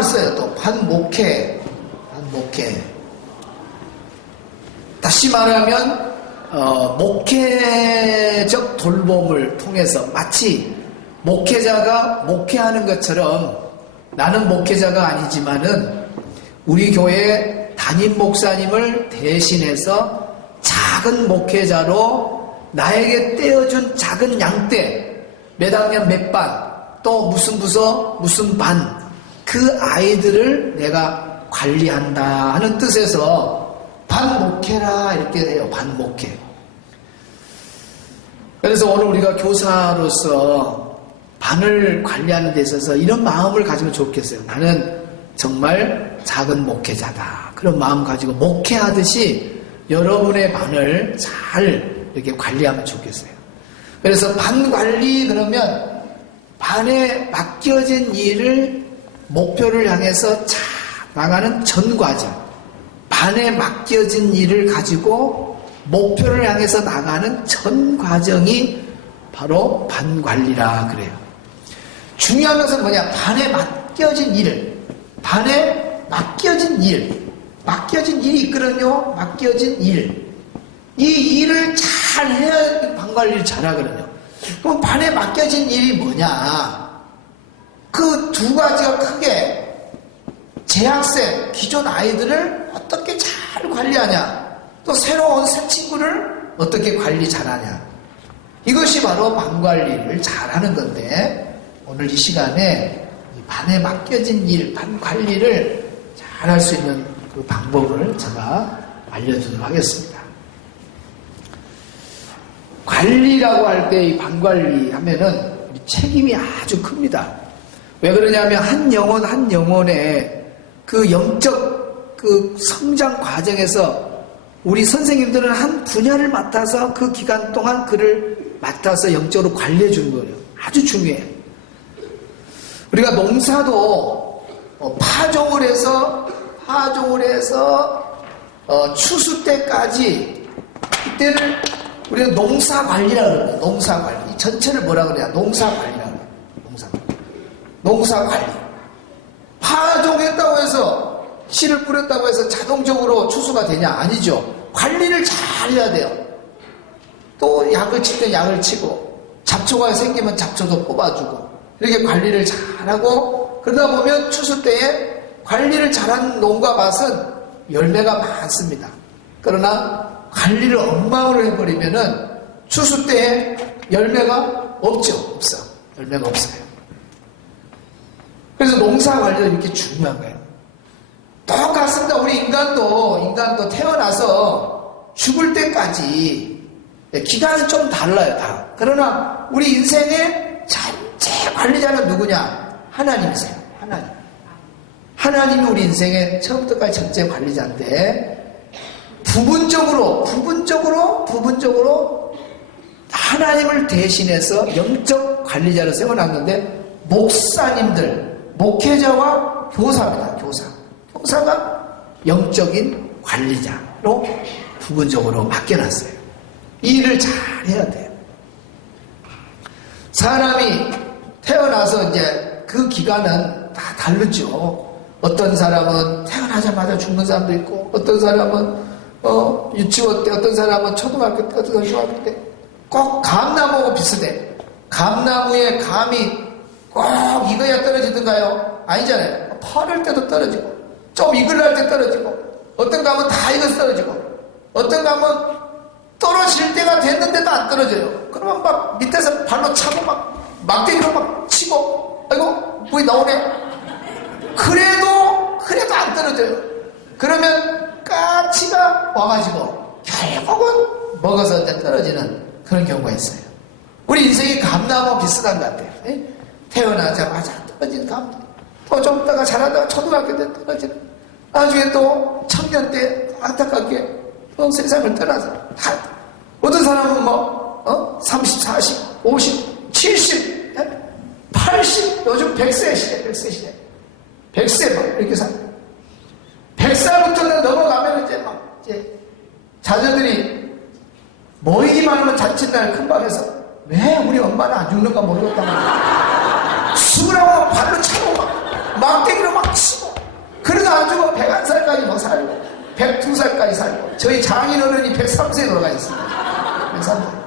말을 써요. 또 반목회. 다시 말하면 목회적 돌봄을 통해서 마치 목회자가 목회하는 것처럼 나는 목회자가 아니지만은 우리 교회 담임 목사님을 대신해서 작은 목회자로 나에게 떼어준 작은 양떼, 몇 학년 몇 반, 또 무슨 부서 무슨 반, 그 아이들을 내가 관리한다 하는 뜻에서 반목회라 이렇게 해요. 반목회. 그래서 오늘 우리가 교사로서 반을 관리하는 데 있어서 이런 마음을 가지면 좋겠어요. 나는 정말 작은 목회자다. 그런 마음 가지고 목회하듯이 여러분의 반을 잘 이렇게 관리하면 좋겠어요. 그래서 반 관리 그러면 반에 맡겨진 일을 목표를 향해서 잘 나가는 전 과정. 반에 맡겨진 일을 가지고 목표를 향해서 나가는 전 과정이 바로 반 관리라 그래요. 중요한 것은 뭐냐? 반에 맡겨진 일을, 반에 맡겨진 일이 있거든요. 맡겨진 일. 이 일을 잘 해야 반 관리를 잘 하거든요. 그럼 반에 맡겨진 일이 뭐냐? 그 두 가지가 크게 재학생, 기존 아이들을 어떻게 잘 관리하냐? 또 새로운 새 친구를 어떻게 관리 잘하냐? 이것이 바로 반 관리를 잘하는 건데 오늘 이 시간에 반에 맡겨진 일, 반 관리를 잘 할 수 있는 그 방법을 제가 알려드리도록 하겠습니다. 관리라고 할 때 이 반 관리 하면은 책임이 아주 큽니다. 왜 그러냐면 한 영혼의 그 영적 그 성장 과정에서 우리 선생님들은 한 분야를 맡아서 그 기간 동안 그를 맡아서 영적으로 관리해 주는 거예요. 아주 중요해요. 우리가 농사도 파종을 해서 추수 때까지 그때를 우리가 농사 관리라고 그래요. 농사 관리. 전체를 뭐라 그래야? 농사 관리라고 해요. 농사 관리. 파종했다고 해서 씨를 뿌렸다고 해서 자동적으로 추수가 되냐? 아니죠. 관리를 잘 해야 돼요. 또 약을 칠 때 약을 치고 잡초가 생기면 잡초도 뽑아주고 이렇게 관리를 잘하고 그러다 보면 추수 때에 관리를 잘한 농가밭은 열매가 많습니다. 그러나 관리를 엉망으로 해버리면은 추수 때에 열매가 없어. 열매가 없어요. 그래서 농사 관리가 이렇게 중요한 거예요. 똑같습니다. 우리 인간도 태어나서 죽을 때까지 기간은 좀 달라요, 다. 그러나 우리 인생의 전체 관리자는 누구냐? 하나님이세요. 하나님이 우리 인생의 처음부터까지 전체 관리자인데 부분적으로 하나님을 대신해서 영적 관리자를 세워놨는데 목사님들, 목회자와 교사입니다. 교사가 영적인 관리자로 부분적으로 맡겨놨어요. 이 일을 잘 해야 돼요. 사람이 태어나서 이제 그 기간은 다 다르죠. 어떤 사람은 태어나자마자 죽는 사람도 있고, 어떤 사람은 유치원 때, 어떤 사람은 초등학교 때, 어떤 사람은 중학교 때. 꼭 감나무하고 비슷해. 감나무에 감이 꼭 익어야 떨어지던가요? 아니잖아요. 퍼를 때도 떨어지고, 좀 익으려 때 떨어지고, 어떤 감은 다 익어서 떨어지고, 어떤 감은 떨어질 때가 됐는데도 안 떨어져요. 그러면 막 밑에서 발로 차고 막대기로 막 치고, 아이고, 물이 나오네. 그래도 안 떨어져요. 그러면 까치가 와가지고 결국은 먹어서 이제 떨어지는 그런 경우가 있어요. 우리 인생이 감나무와 비슷한 것 같아요. 태어나자마자 떨어진 감, 또 좀 있다가 자라다가 초등학교 때 떨어지는, 나중에 또 청년 때 안타깝게 또 세상을 떠나서 어떤 사람은 30, 40, 50, 70, 80, 요즘 100세 시대. 100세 이렇게 살. 100살부터는 넘어가면 이제 자녀들이 모이기만 하면 자칫날 큰 방에서 왜 우리 엄마는 안 죽는가 모르겠다 말이야. 죽으라고 발로 차고 막대기로 막 치고, 그래도 안 죽어. 101살까지 막 살고, 102살까지 살고, 저희 장인 어른이 103세에 돌아가셨습니다. 103세.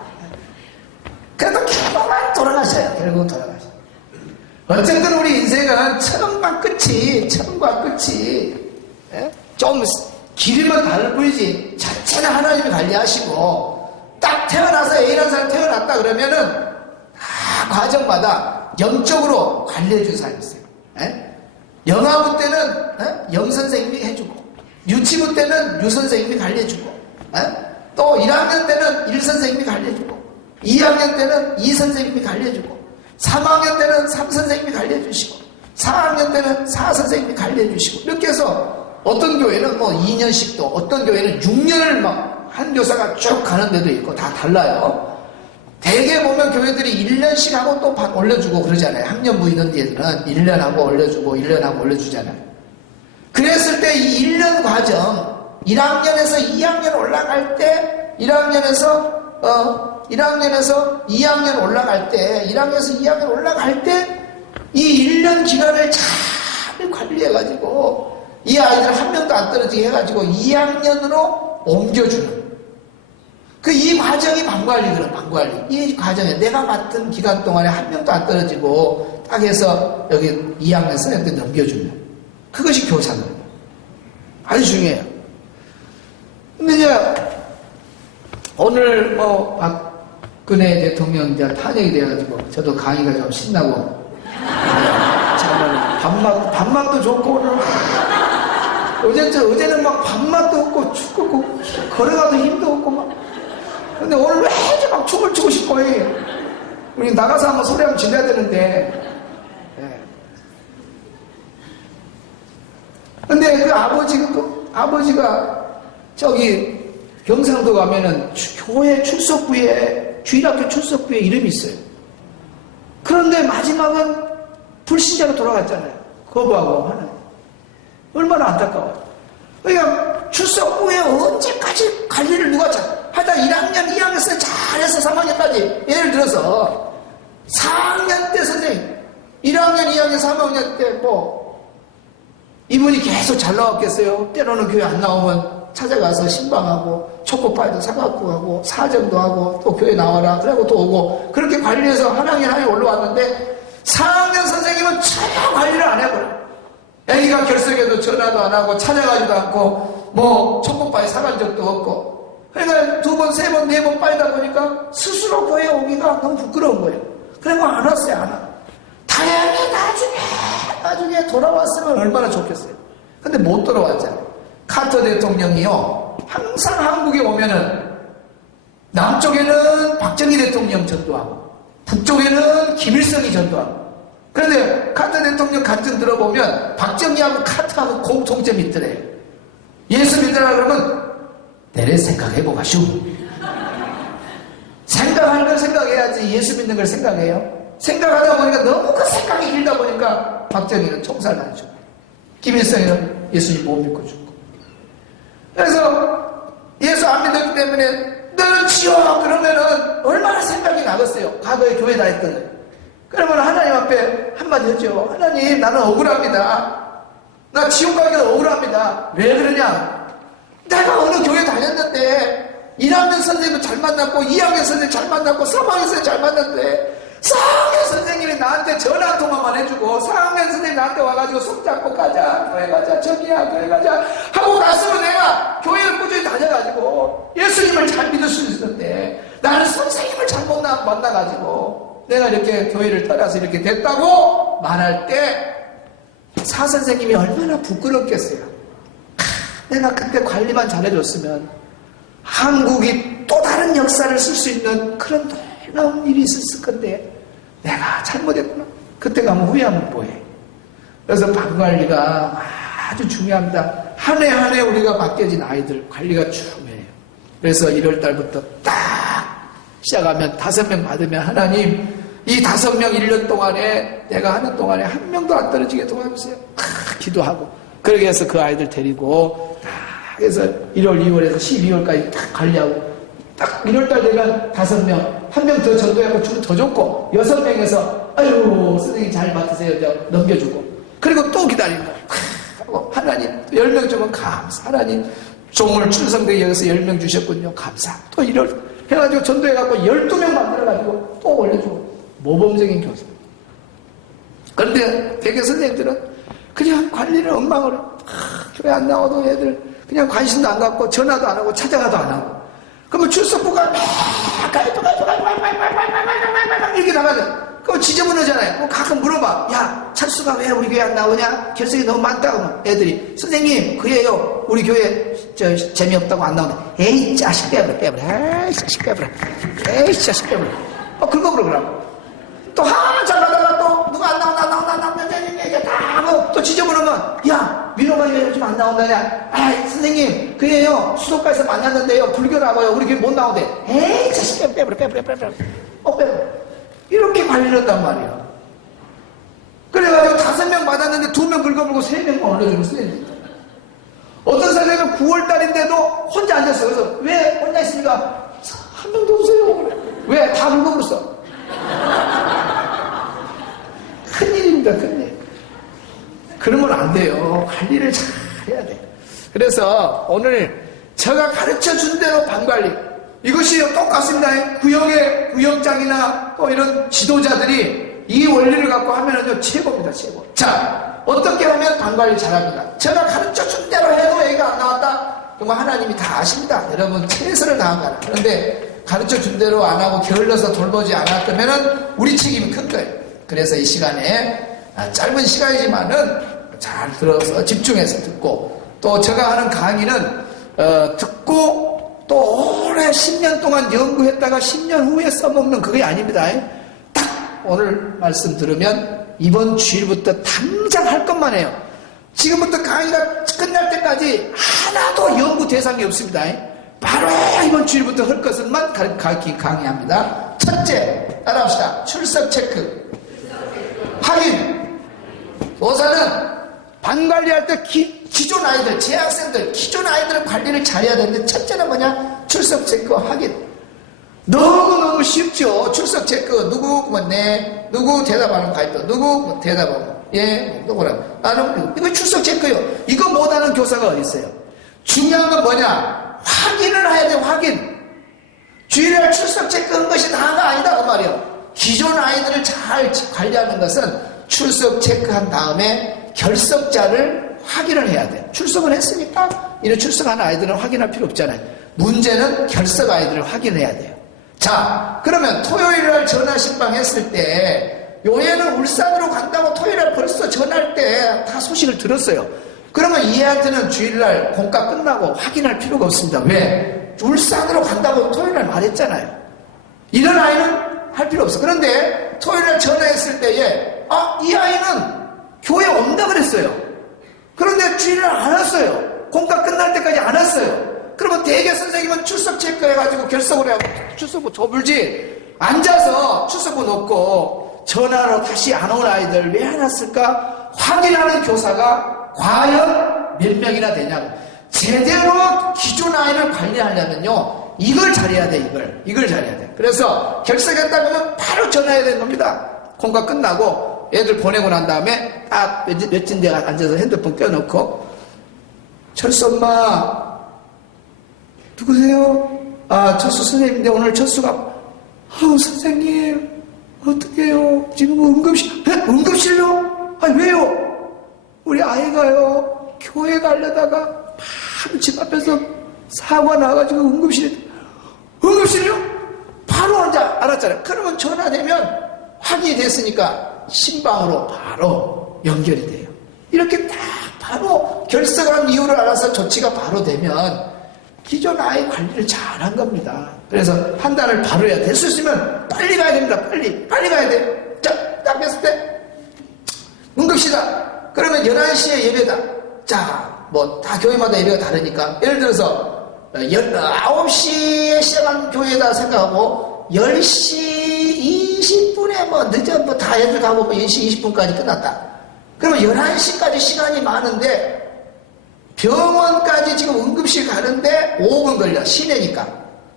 그래도 결국은 돌아가셔요. 결국은 돌아가셔요. 어쨌든 우리 인생은 처음과 끝이, 좀 길이만 다를 뿐이지, 자체는 하나님이 관리하시고, 딱 태어나서 A라는 사람이 태어났다 그러면은, 다 과정마다 영적으로 관리해준 사람이 있어요. 영아부 때는 영 선생님이 해주고, 유치부 때는 유 선생님이 관리해주고, 또 1학년 때는 1 선생님이 관리해주고, 2학년 때는 2 선생님이 관리해주고, 3학년 때는 3 선생님이 관리해주시고, 4학년 때는 4 선생님이 관리해주시고, 이렇게 해서 어떤 교회는 뭐 2년씩도, 어떤 교회는 6년을 막 한 교사가 쭉 가는 데도 있고, 다 달라요. 대개 보면 교회들이 1년씩 하고 또 올려주고 그러잖아요. 학년부 있는 데들은 1년 하고 올려주고 1년 하고 올려주잖아요. 그랬을 때 이 1년 과정, 1학년에서 2학년 올라갈 때, 1학년에서 2학년 올라갈 때, 1학년에서 2학년 올라갈 때, 이 1년 기간을 잘 관리해가지고, 이 아이들 한 명도 안 떨어지게 해가지고 2학년으로 옮겨주는. 이 과정이 방관리거든, 방관리. 이 과정에 내가 맡은 기간 동안에 한 명도 안 떨어지고 딱 해서 여기 2학년 선생님한테 넘겨주면 그것이 교사거든요. 아주 중요해요. 근데 이제 오늘 뭐 박근혜 대통령 이제 탄핵이 돼가지고 저도 강의가 좀 신나고 정말 밥맛도 좋고 오늘 어제는 막 밥맛도 없고 춥고 걸어가도 힘도 없고 막. 근데 오늘 왜 이렇게 막 춤을 추고 싶어 해? 우리 나가서 한번 소리 한번 질러야 되는데. 근데 그 아버지가 저기 경상도 가면은 교회 출석부에, 주일학교 출석부에 이름이 있어요. 그런데 마지막은 불신자로 돌아갔잖아요. 거부하고 하는. 얼마나 안타까워요. 그러니까 출석부에 언제까지 관리를 누가 하다 1학년, 2학년에서 잘해서 3학년까지. 예를 들어서 4학년 때 선생님, 1학년, 2학년, 3학년 때 이분이 계속 잘 나왔겠어요. 때로는 교회 안 나오면 찾아가서 신방하고 초코파이도 사갖고 가고 사정도 하고 또 교회 나와라 그러고 또 오고 그렇게 관리해서 한 학년 올라왔는데 4학년 선생님은 전혀 관리를 안 해버려요. 애기가 결석해도 전화도 안 하고 찾아가지도 않고 초코파이 사간 적도 없고 그러니까 2번, 3번, 4번 빠지다 보니까 스스로 교회에 오기가 너무 부끄러운 거예요. 그래서 안 왔어요, 안 와. 다행히 나중에 돌아왔으면 얼마나 좋겠어요. 근데 못 돌아왔잖아요. 카터 대통령이요, 항상 한국에 오면은 남쪽에는 박정희 대통령 전도하고 북쪽에는 김일성이 전도하고 그런데 카터 대통령 간증 들어보면 박정희하고 카터하고 공통점이 있더래요. 예수 믿으라 그러면 내래 생각해보가슈. 생각할 걸 생각해야지 예수 믿는 걸 생각해요. 생각하다 보니까 너무 그 생각이 길다 보니까 박정희는 총살만 죽고 김일성이는 예수님 못 믿고 죽고 그래서 예수 안 믿었기 때문에 너는 지어 그러면은 얼마나 생각이 나겠어요. 과거에 교회 다녔던 거예요. 그러면 하나님 앞에 한마디 하죠. 하나님 나는 억울합니다. 나 지옥 가기는 억울합니다. 왜 그러냐? 내가 어느 교회 다녔는데 1학년 선생님도 잘 만났고 2학년 선생님 잘 만났고 3학년 선생님 잘 만났는데 4학년 선생님이 나한테 전화 한 통화만 해주고 4학년 선생님이 나한테 와가지고 손잡고 가자 교회 가자 저기야 교회 가자 하고 갔으면 내가 교회를 꾸준히 다녀가지고 예수님을 잘 믿을 수 있었는데 나는 선생님을 잘못 만나가지고 내가 이렇게 교회를 떠나서 이렇게 됐다고 말할 때 사선생님이 얼마나 부끄럽겠어요. 내가 그때 관리만 잘해줬으면 한국이 또 다른 역사를 쓸 수 있는 그런 놀라운 일이 있었을 건데 내가 잘못했구나. 그때 가면 후회하면 뭐해. 그래서 방관리가 아주 중요합니다. 한 해 한 해 우리가 맡겨진 아이들 관리가 중요해요. 그래서 1월달부터 딱 시작하면 5명 받으면 하나님 이 5명 1년 동안에 내가 하는 동안에 한 명도 안 떨어지게 도와주세요. 기도하고 그렇게 해서 그 아이들 데리고 딱 해서 1월 2월에서 12월까지 딱 관리하고 딱 1월달 되면 5명 한 명 더 전도하고 주면 더 좋고 6명에서 아유 선생님 잘 맡으세요 저 넘겨주고 그리고 또 기다리고 하나님 10명 주면 감사. 하나님 종을 충성되게 여기서 10명 주셨군요. 감사. 또 이럴 해가지고 전도해갖고 12명 만들어가지고 또 올려주고. 모범적인 교사. 그런데 대개 선생님들은 그냥 관리를 엉망으로 교회 안 나와도 애들 그냥 관심도 안 갖고 전화도 안 하고 찾아가도 안 하고. 그러면 출석부가 막 이렇게 나가죠. 그럼 지저분하잖아요. 그럼 가끔 물어봐. 야, 철수가 왜 우리 교회 안 나오냐? 결석이 너무 많다고 하면 애들이 선생님 그래요. 우리 교회 재미없다고 안 나오네. 에이 자식 빼버려. 에이 자식 빼버려. 에이 자식 빼버려. 긁어버려 그러고. 또 한참 가다가 또 누가 안 나온다 다 하고 또 지저분하면 야 민호가 왜 요즘 안 나온다냐. 아 선생님 그래요. 수도가에서 만났는데요. 불교라고요. 우리 교회 못 나오대. 에이 자식 빼버려. 빼버려. 이렇게 관리를 한단 말이야. 그래가지고 5명 받았는데 2명 긁어버리고 3명만 올려주는 선생님. 어떤 선생님은 9월달인데도 혼자 앉았어. 그래서 왜 혼자 있으니까 한 명도 없어요. 왜? 다 긁어버렸어. 큰일입니다. 큰일. 그러면 안 돼요. 관리를 잘 해야 돼. 그래서 오늘 제가 가르쳐준 대로 방관리 이것이 똑같습니다. 구역장이나 또 이런 지도자들이 이 원리를 갖고 하면은요 최고입니다. 최고. 자, 어떻게 하면 방관리 잘합니다. 제가 가르쳐준 대로 해도 애가 안 나왔다? 그러면 하나님이 다 아십니다. 여러분 최선을 다한 거야. 그런데 가르쳐준 대로 안 하고 게을러서 돌보지 않았다면은 우리 책임이 큰 거예요. 그래서 이 시간에 짧은 시간이지만은 잘 들어서 집중해서 듣고 또 제가 하는 강의는 듣고 또 오래 10년 동안 연구했다가 10년 후에 써먹는 그게 아닙니다. 딱 오늘 말씀 들으면 이번 주일부터 당장 할 것만 해요. 지금부터 강의가 끝날 때까지 하나도 연구 대상이 없습니다. 바로 이번 주일부터 할 것을만 강의합니다. 첫째, 따라합시다. 출석 체크. 확인. 교사는 반 관리할 때 기존 아이들, 재학생들, 기존 아이들은 관리를 잘해야 되는데 첫째는 뭐냐? 출석 체크 확인. 너무너무 쉽죠. 출석 체크. 누구 누구 대답하는 거 있다. 누구 대답하고 누구라고. 나는 이거 출석 체크요. 이거 못하는 교사가 어디 있어요? 중요한 건 뭐냐? 확인을 해야 돼. 확인. 주일날 출석 체크한 것이 다가 아니다 그 말이에요. 기존 아이들을 잘 관리하는 것은 출석 체크한 다음에 결석자를 확인을 해야 돼. 출석을 했으니까 이런 출석하는 아이들은 확인할 필요 없잖아요. 문제는 결석 아이들을 확인해야 돼요. 자, 그러면 토요일날 전화 신방했을 때 요애는 울산으로 간다고 토요일날 벌써 전화할 때 다 소식을 들었어요. 그러면 이 애한테는 주일날 공과 끝나고 확인할 필요가 없습니다. 왜? 울산으로 간다고 토요일날 말했잖아요. 이런 아이는 할 필요 없어. 그런데 토요일날 전화했을 때에 이 아이는 교회 온다 그랬어요. 그런데 주일날 안 왔어요. 공과 끝날 때까지 안 왔어요. 그러면 대개 선생님은 출석 체크해가지고 결석을 해고 출석부 줘불지 앉아서 출석부 놓고 전화로 다시 안 온 아이들 왜 안 왔을까 확인하는 교사가 과연 몇 명이나 되냐고. 제대로 기존 아이를 관리하려면요 이걸 잘해야 돼. 이걸 잘해야 돼. 그래서 결석했다 그러면 바로 전화해야 되는 겁니다. 공과 끝나고 애들 보내고 난 다음에 딱 몇진 데 앉아서 핸드폰 껴놓고 철수 엄마 누구세요? 철수 선생님인데 오늘 철수가 선생님 어떡해요? 지금 응급실요? 왜요? 우리 아이가요 교회 가려다가 바로 집 앞에서 사고가 나가지고 응급실요? 바로 알았잖아요. 그러면 전화되면 확인이 됐으니까 신방으로 바로 연결이 돼요. 이렇게 딱 바로 결석한 이유를 알아서 조치가 바로 되면 기존 아이 관리를 잘한 겁니다. 그래서 판단을 바로 해야 돼. 될 수 있으면 빨리 가야 됩니다. 빨리 가야 돼. 자, 딱 했을 때 응급시다. 그러면 11시에 예배다. 자, 뭐 다 교회마다 예배가 다르니까 예를 들어서 9시에 시작한 교회다 생각하고 10시 20분에 뭐 늦어 다 애들 다 보고 10시 20분까지 끝났다. 그러면 11시까지 시간이 많은데 병원까지 지금 응급실 가는데 5분 걸려. 시내니까.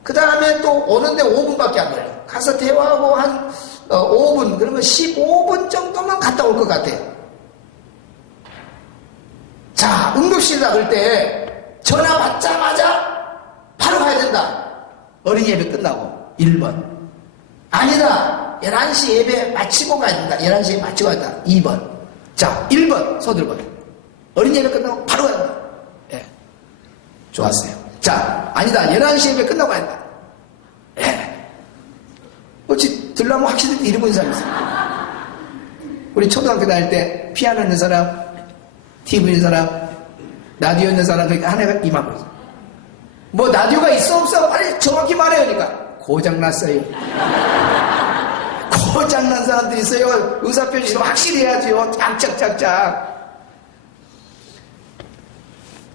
그 다음에 또 오는데 5분밖에 안 걸려. 가서 대화하고 한 5분 그러면 15분 정도만 갔다 올 것 같아. 응급실이다 그럴 때 전화 받자마자 바로 가야 된다. 어린이 예배 끝나고 1번. 아니다. 11시 예배 마치고 가야 된다. 11시에 마치고 가야 된다. 2번. 자, 1번 서둘러봐요. 어린이 예배 끝나고 바로 가야 된다. 예. 좋았어요. 자, 아니다. 11시 예배 끝나고 가야 된다. 예. 어찌 들라면 확실히 이러고 있는 사람이 있어요. 우리 초등학교 다닐 때 피아노 있는 사람, TV 있는 사람, 라디오 있는 사람, 그러니까 한 해가 이만큼 있어요. 뭐 라디오가 있어 없어? 아니 정확히 말해요. 그러니까 고장났어요. 고장난 사람들이 있어요. 의사표시도 확실히 해야지요. 짝짝짝짝.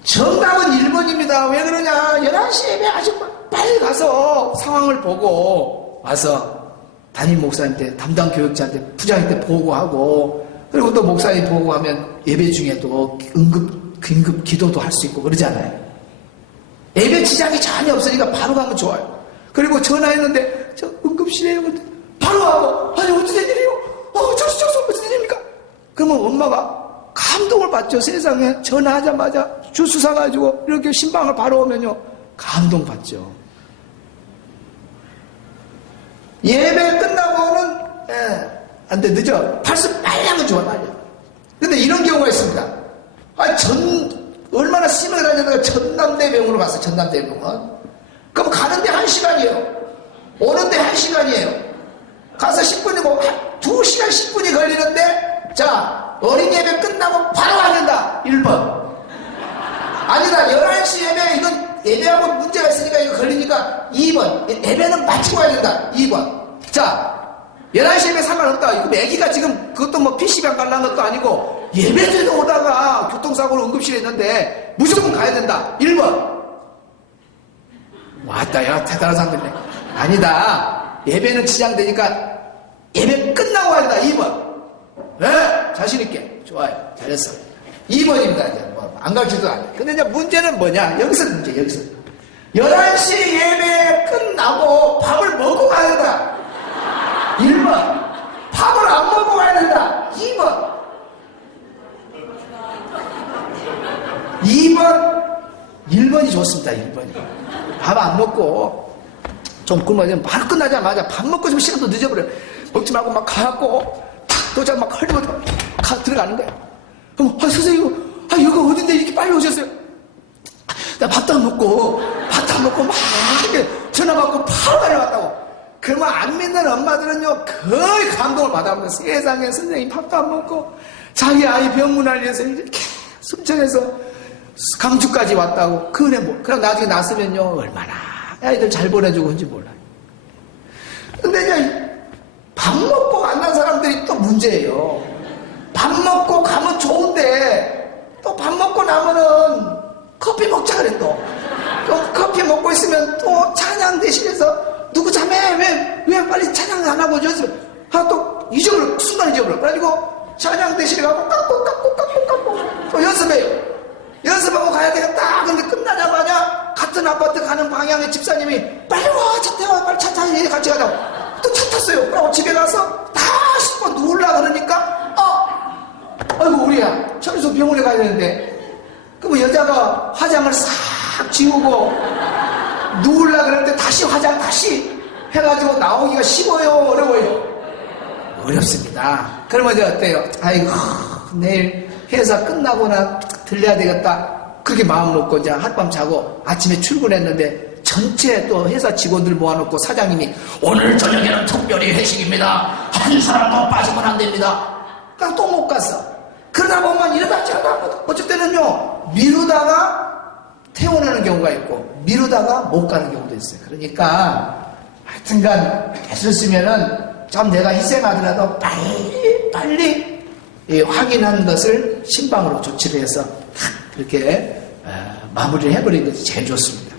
정답은 1번입니다. 왜 그러냐? 11시 예배 아주 빨리 가서 상황을 보고 와서 담임 목사님한테, 담당 교육자한테, 부장한테 보고하고, 그리고 또 목사님 보고하면 예배 중에도 긴급 기도도 할 수 있고 그러잖아요. 예배 지장이 전혀 없으니까 바로 가면 좋아요. 그리고 전화했는데 저 응급실에요. 바로 와고 아니 어떻게 된 일이에요? 저수 어떻게 된 일입니까? 그러면 엄마가 감동을 받죠. 세상에 전화하자마자 주스 사가지고 이렇게 신방을 바로 오면요 감동 받죠. 예배 끝나고는 안 돼 늦어. 팔수 빨리 하면 좋아 빨리. 근데 이런 경우가 있습니다. 얼마나 심하게 다녔다가 전남대병원으로 갔어요. 전남대병원. 그럼 가는데 1시간이에요. 오는데 1시간이에요. 가서 10분이고 2시간 10분이 걸리는데 자 어린 예배 끝나고 바로 가야 된다. 1번. 아니다. 11시 예배 이건 예배하고 문제가 있으니까 이거 걸리니까 2번. 예배는 마치고 가야 된다. 2번. 자 11시 예배 상관없다. 이거 애기가 지금 그것도 뭐 PC방 갈라는 것도 아니고 예배드리러 오다가 교통사고로 응급실에 있는데 무조건 가야 된다. 1번. 왔다 야 대단한 사람들이네. 아니다. 예배는 지장되니까 예배 끝나고 가야 된다. 2번. 네 자신있게. 좋아요. 잘했어. 2번입니다. 이제 뭐 안 가르쳐도 안 돼. 근데 이제 문제는 뭐냐? 여기서 문제 여기서 11시 예배 끝나고 밥을 먹고 가야 된다. 1번. 밥을 안 먹고 가야 된다. 2번. 1번이 좋습니다. 1번이. 밥 안 먹고 좀 굶어지면 바로 끝나자마자 밥 먹고 좀 시간도 늦어버려. 먹지 말고 막 가갖고 탁 도장 막 흘리고 들어가는 거야. 그럼 선생님 여기 어딘데 이렇게 빨리 오셨어요? 나 밥도 안 먹고 막 이렇게 전화 받고 바로 달려왔다고. 그러면 안 믿는 엄마들은요 거의 감동을 받아보면 세상에 선생님 밥도 안 먹고 자기 아이 병문안 위해서 이렇게 순천에서 강주까지 왔다고. 그 은혜 뭐 그럼 나중에 났으면요 얼마나 아이들 잘 보내주고 그런지 몰라요. 근데 이제 밥 먹고 만난 사람들이 또 문제예요. 밥 먹고 가면 좋은데 또 밥 먹고 나면은 커피 먹자 그래. 또 커피 먹고 있으면 또 찬양 대신해서 누구 자매 왜 빨리 찬양 안 하고 연습 또 잊어버려. 순간 잊어버려. 그래가지고 찬양 대신에 가고 깎고 또 연습하고 가야 되겠다. 근데 끝나자마자 같은 아파트 가는 방향에 집사님이 빨리 와 차 태워 빨리 차 타고 같이 가자고 또 차 탔어요. 그리고 집에 가서 다 씻고 누울라 그러니까 아이고 우리야 철수 병원에 가야 되는데 그러면 여자가 화장을 싹 지우고 누울라 그럴 때 다시 화장 다시 해가지고 나오기가 쉬워요 어려워요? 어렵습니다. 그러면 이제 어때요? 아이고 내일 회사 끝나고나 들려야 되겠다. 그렇게 마음 먹고 이제 하룻밤 자고 아침에 출근했는데 전체 또 회사 직원들 모아놓고 사장님이 오늘 저녁에는 특별히 회식입니다. 한 사람도 빠지면 안 됩니다. 그냥 또 못 갔어. 그러다 보면 이러다 저러다 어쩔 때는요 미루다가 태어나는 경우가 있고 미루다가 못 가는 경우도 있어요. 그러니까 하여튼간 애쓸 쓰면은 좀 내가 희생하더라도 빨리 확인한 것을 신방으로 조치를 해서 그렇게 마무리를 해버리는 것이 제일 좋습니다.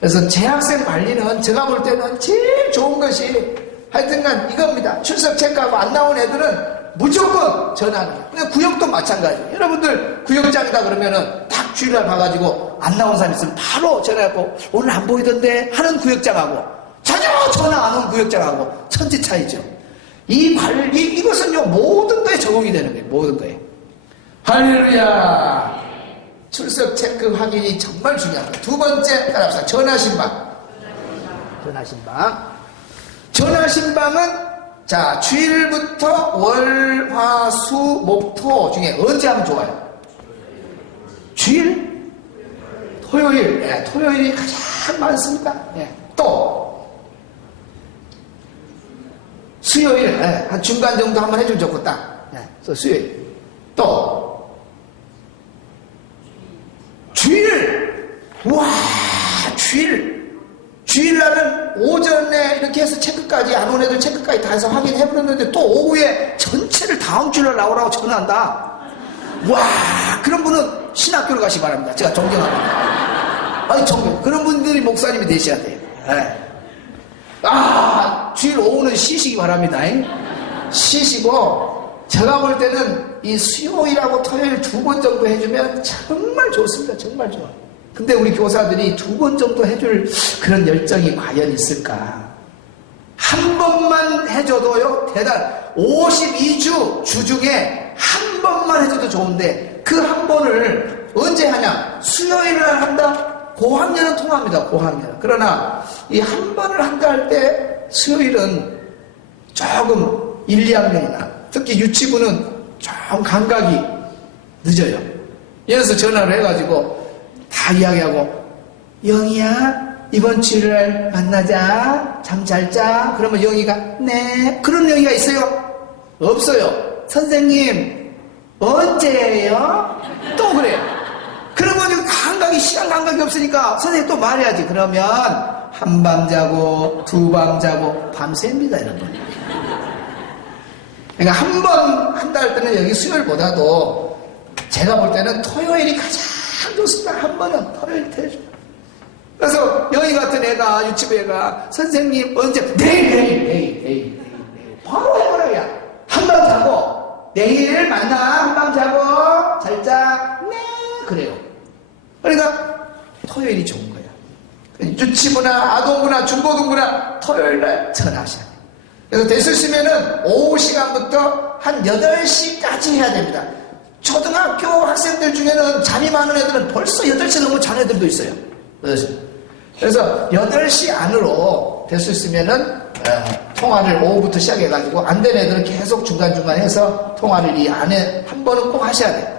그래서 재학생 관리는 제가 볼 때는 제일 좋은 것이 하여튼간 이겁니다. 출석 체크하고 안 나온 애들은 무조건 전화하는 거예요. 근데 구역도 마찬가지예요. 여러분들 구역장이다 그러면은 딱 주일날 봐가지고 안 나온 사람 있으면 바로 전화하고 오늘 안 보이던데 하는 구역장하고 전혀 전화 안 온 구역장하고 천지 차이죠. 이 관리 이것은요 모든 거에 적용이 되는 거예요. 모든 거에. 할렐루야. 출석 체크 확인이 정말 중요합니다. 두 번째 따라합시다. 전화신방. 전화신방은 자, 주일부터 월, 화, 수, 목, 토 중에 언제 하면 좋아요? 주일? 토요일. 네, 토요일이 가장 많습니다. 네. 또 수요일. 네, 한 중간 정도 한번 해주면 좋겠다. 네, 수요일. 또 주일. 와, 주일날은 오전에 이렇게 해서 체크까지 안 온 애들 체크까지 다 해서 확인해버렸는데 또 오후에 전체를 다음 주일날 나오라고 전화한다. 와, 그런 분은 신학교로 가시기 바랍니다. 제가 존경합니다. 아니, 그런 분들이 목사님이 되셔야 돼요. 네. 주일 오후는 쉬시기 바랍니다. 쉬시고, 제가 볼 때는 이 수요일하고 토요일 2번 정도 해주면 정말 좋습니다. 정말 좋아. 근데 우리 교사들이 2번 정도 해줄 그런 열정이 과연 있을까? 한 번만 해줘도요, 52주 중에 한 번만 해줘도 좋은데, 그 한 번을 언제 하냐? 수요일날 한다? 고학년은 통합니다, 고학년. 그러나, 이 한 번을 한다 할 때, 수요일은 조금 1, 2학년이나, 특히 유치부는 좀 감각이 늦어요. 예를 들어서 전화를 해가지고, 다 이야기하고, 영희야, 이번 주일날 만나자. 잠 잘 자. 그러면 영희가, 네. 그런 영희가 있어요? 없어요. 선생님, 언제예요? 또 그래요. 그러면 시간 감각이 없으니까 선생님 또 말해야지. 그러면 한밤 자고, 2밤 자고, 밤새입니다, 여러분. 그러니까 한 번 한다 할 때는 여기 수요일보다도 제가 볼 때는 토요일이 가장 좋습니다. 한 번은 토요일 해줘. 그래서 영희 같은 애가, 유치부 애가, 선생님 언제? 내일. 바로 해보라야. 한밤 자고, 내일 만나. 한밤 자고, 잘 자. 네. 그래요. 그러니까 토요일이 좋은 거야. 유치부나 아동부나 중고등부나 토요일날 전화하셔야 돼요. 그래서 될 수 있으면은 오후 시간부터 한 8시까지 해야 됩니다. 초등학교 학생들 중에는 잠이 많은 애들은 벌써 8시 넘어 잔 애들도 있어요. 그래서 8시 안으로 될 수 있으면은 통화를 오후부터 시작해가지고 안 되는 애들은 계속 중간중간 해서 통화를 이 안에 한 번은 꼭 하셔야 돼요.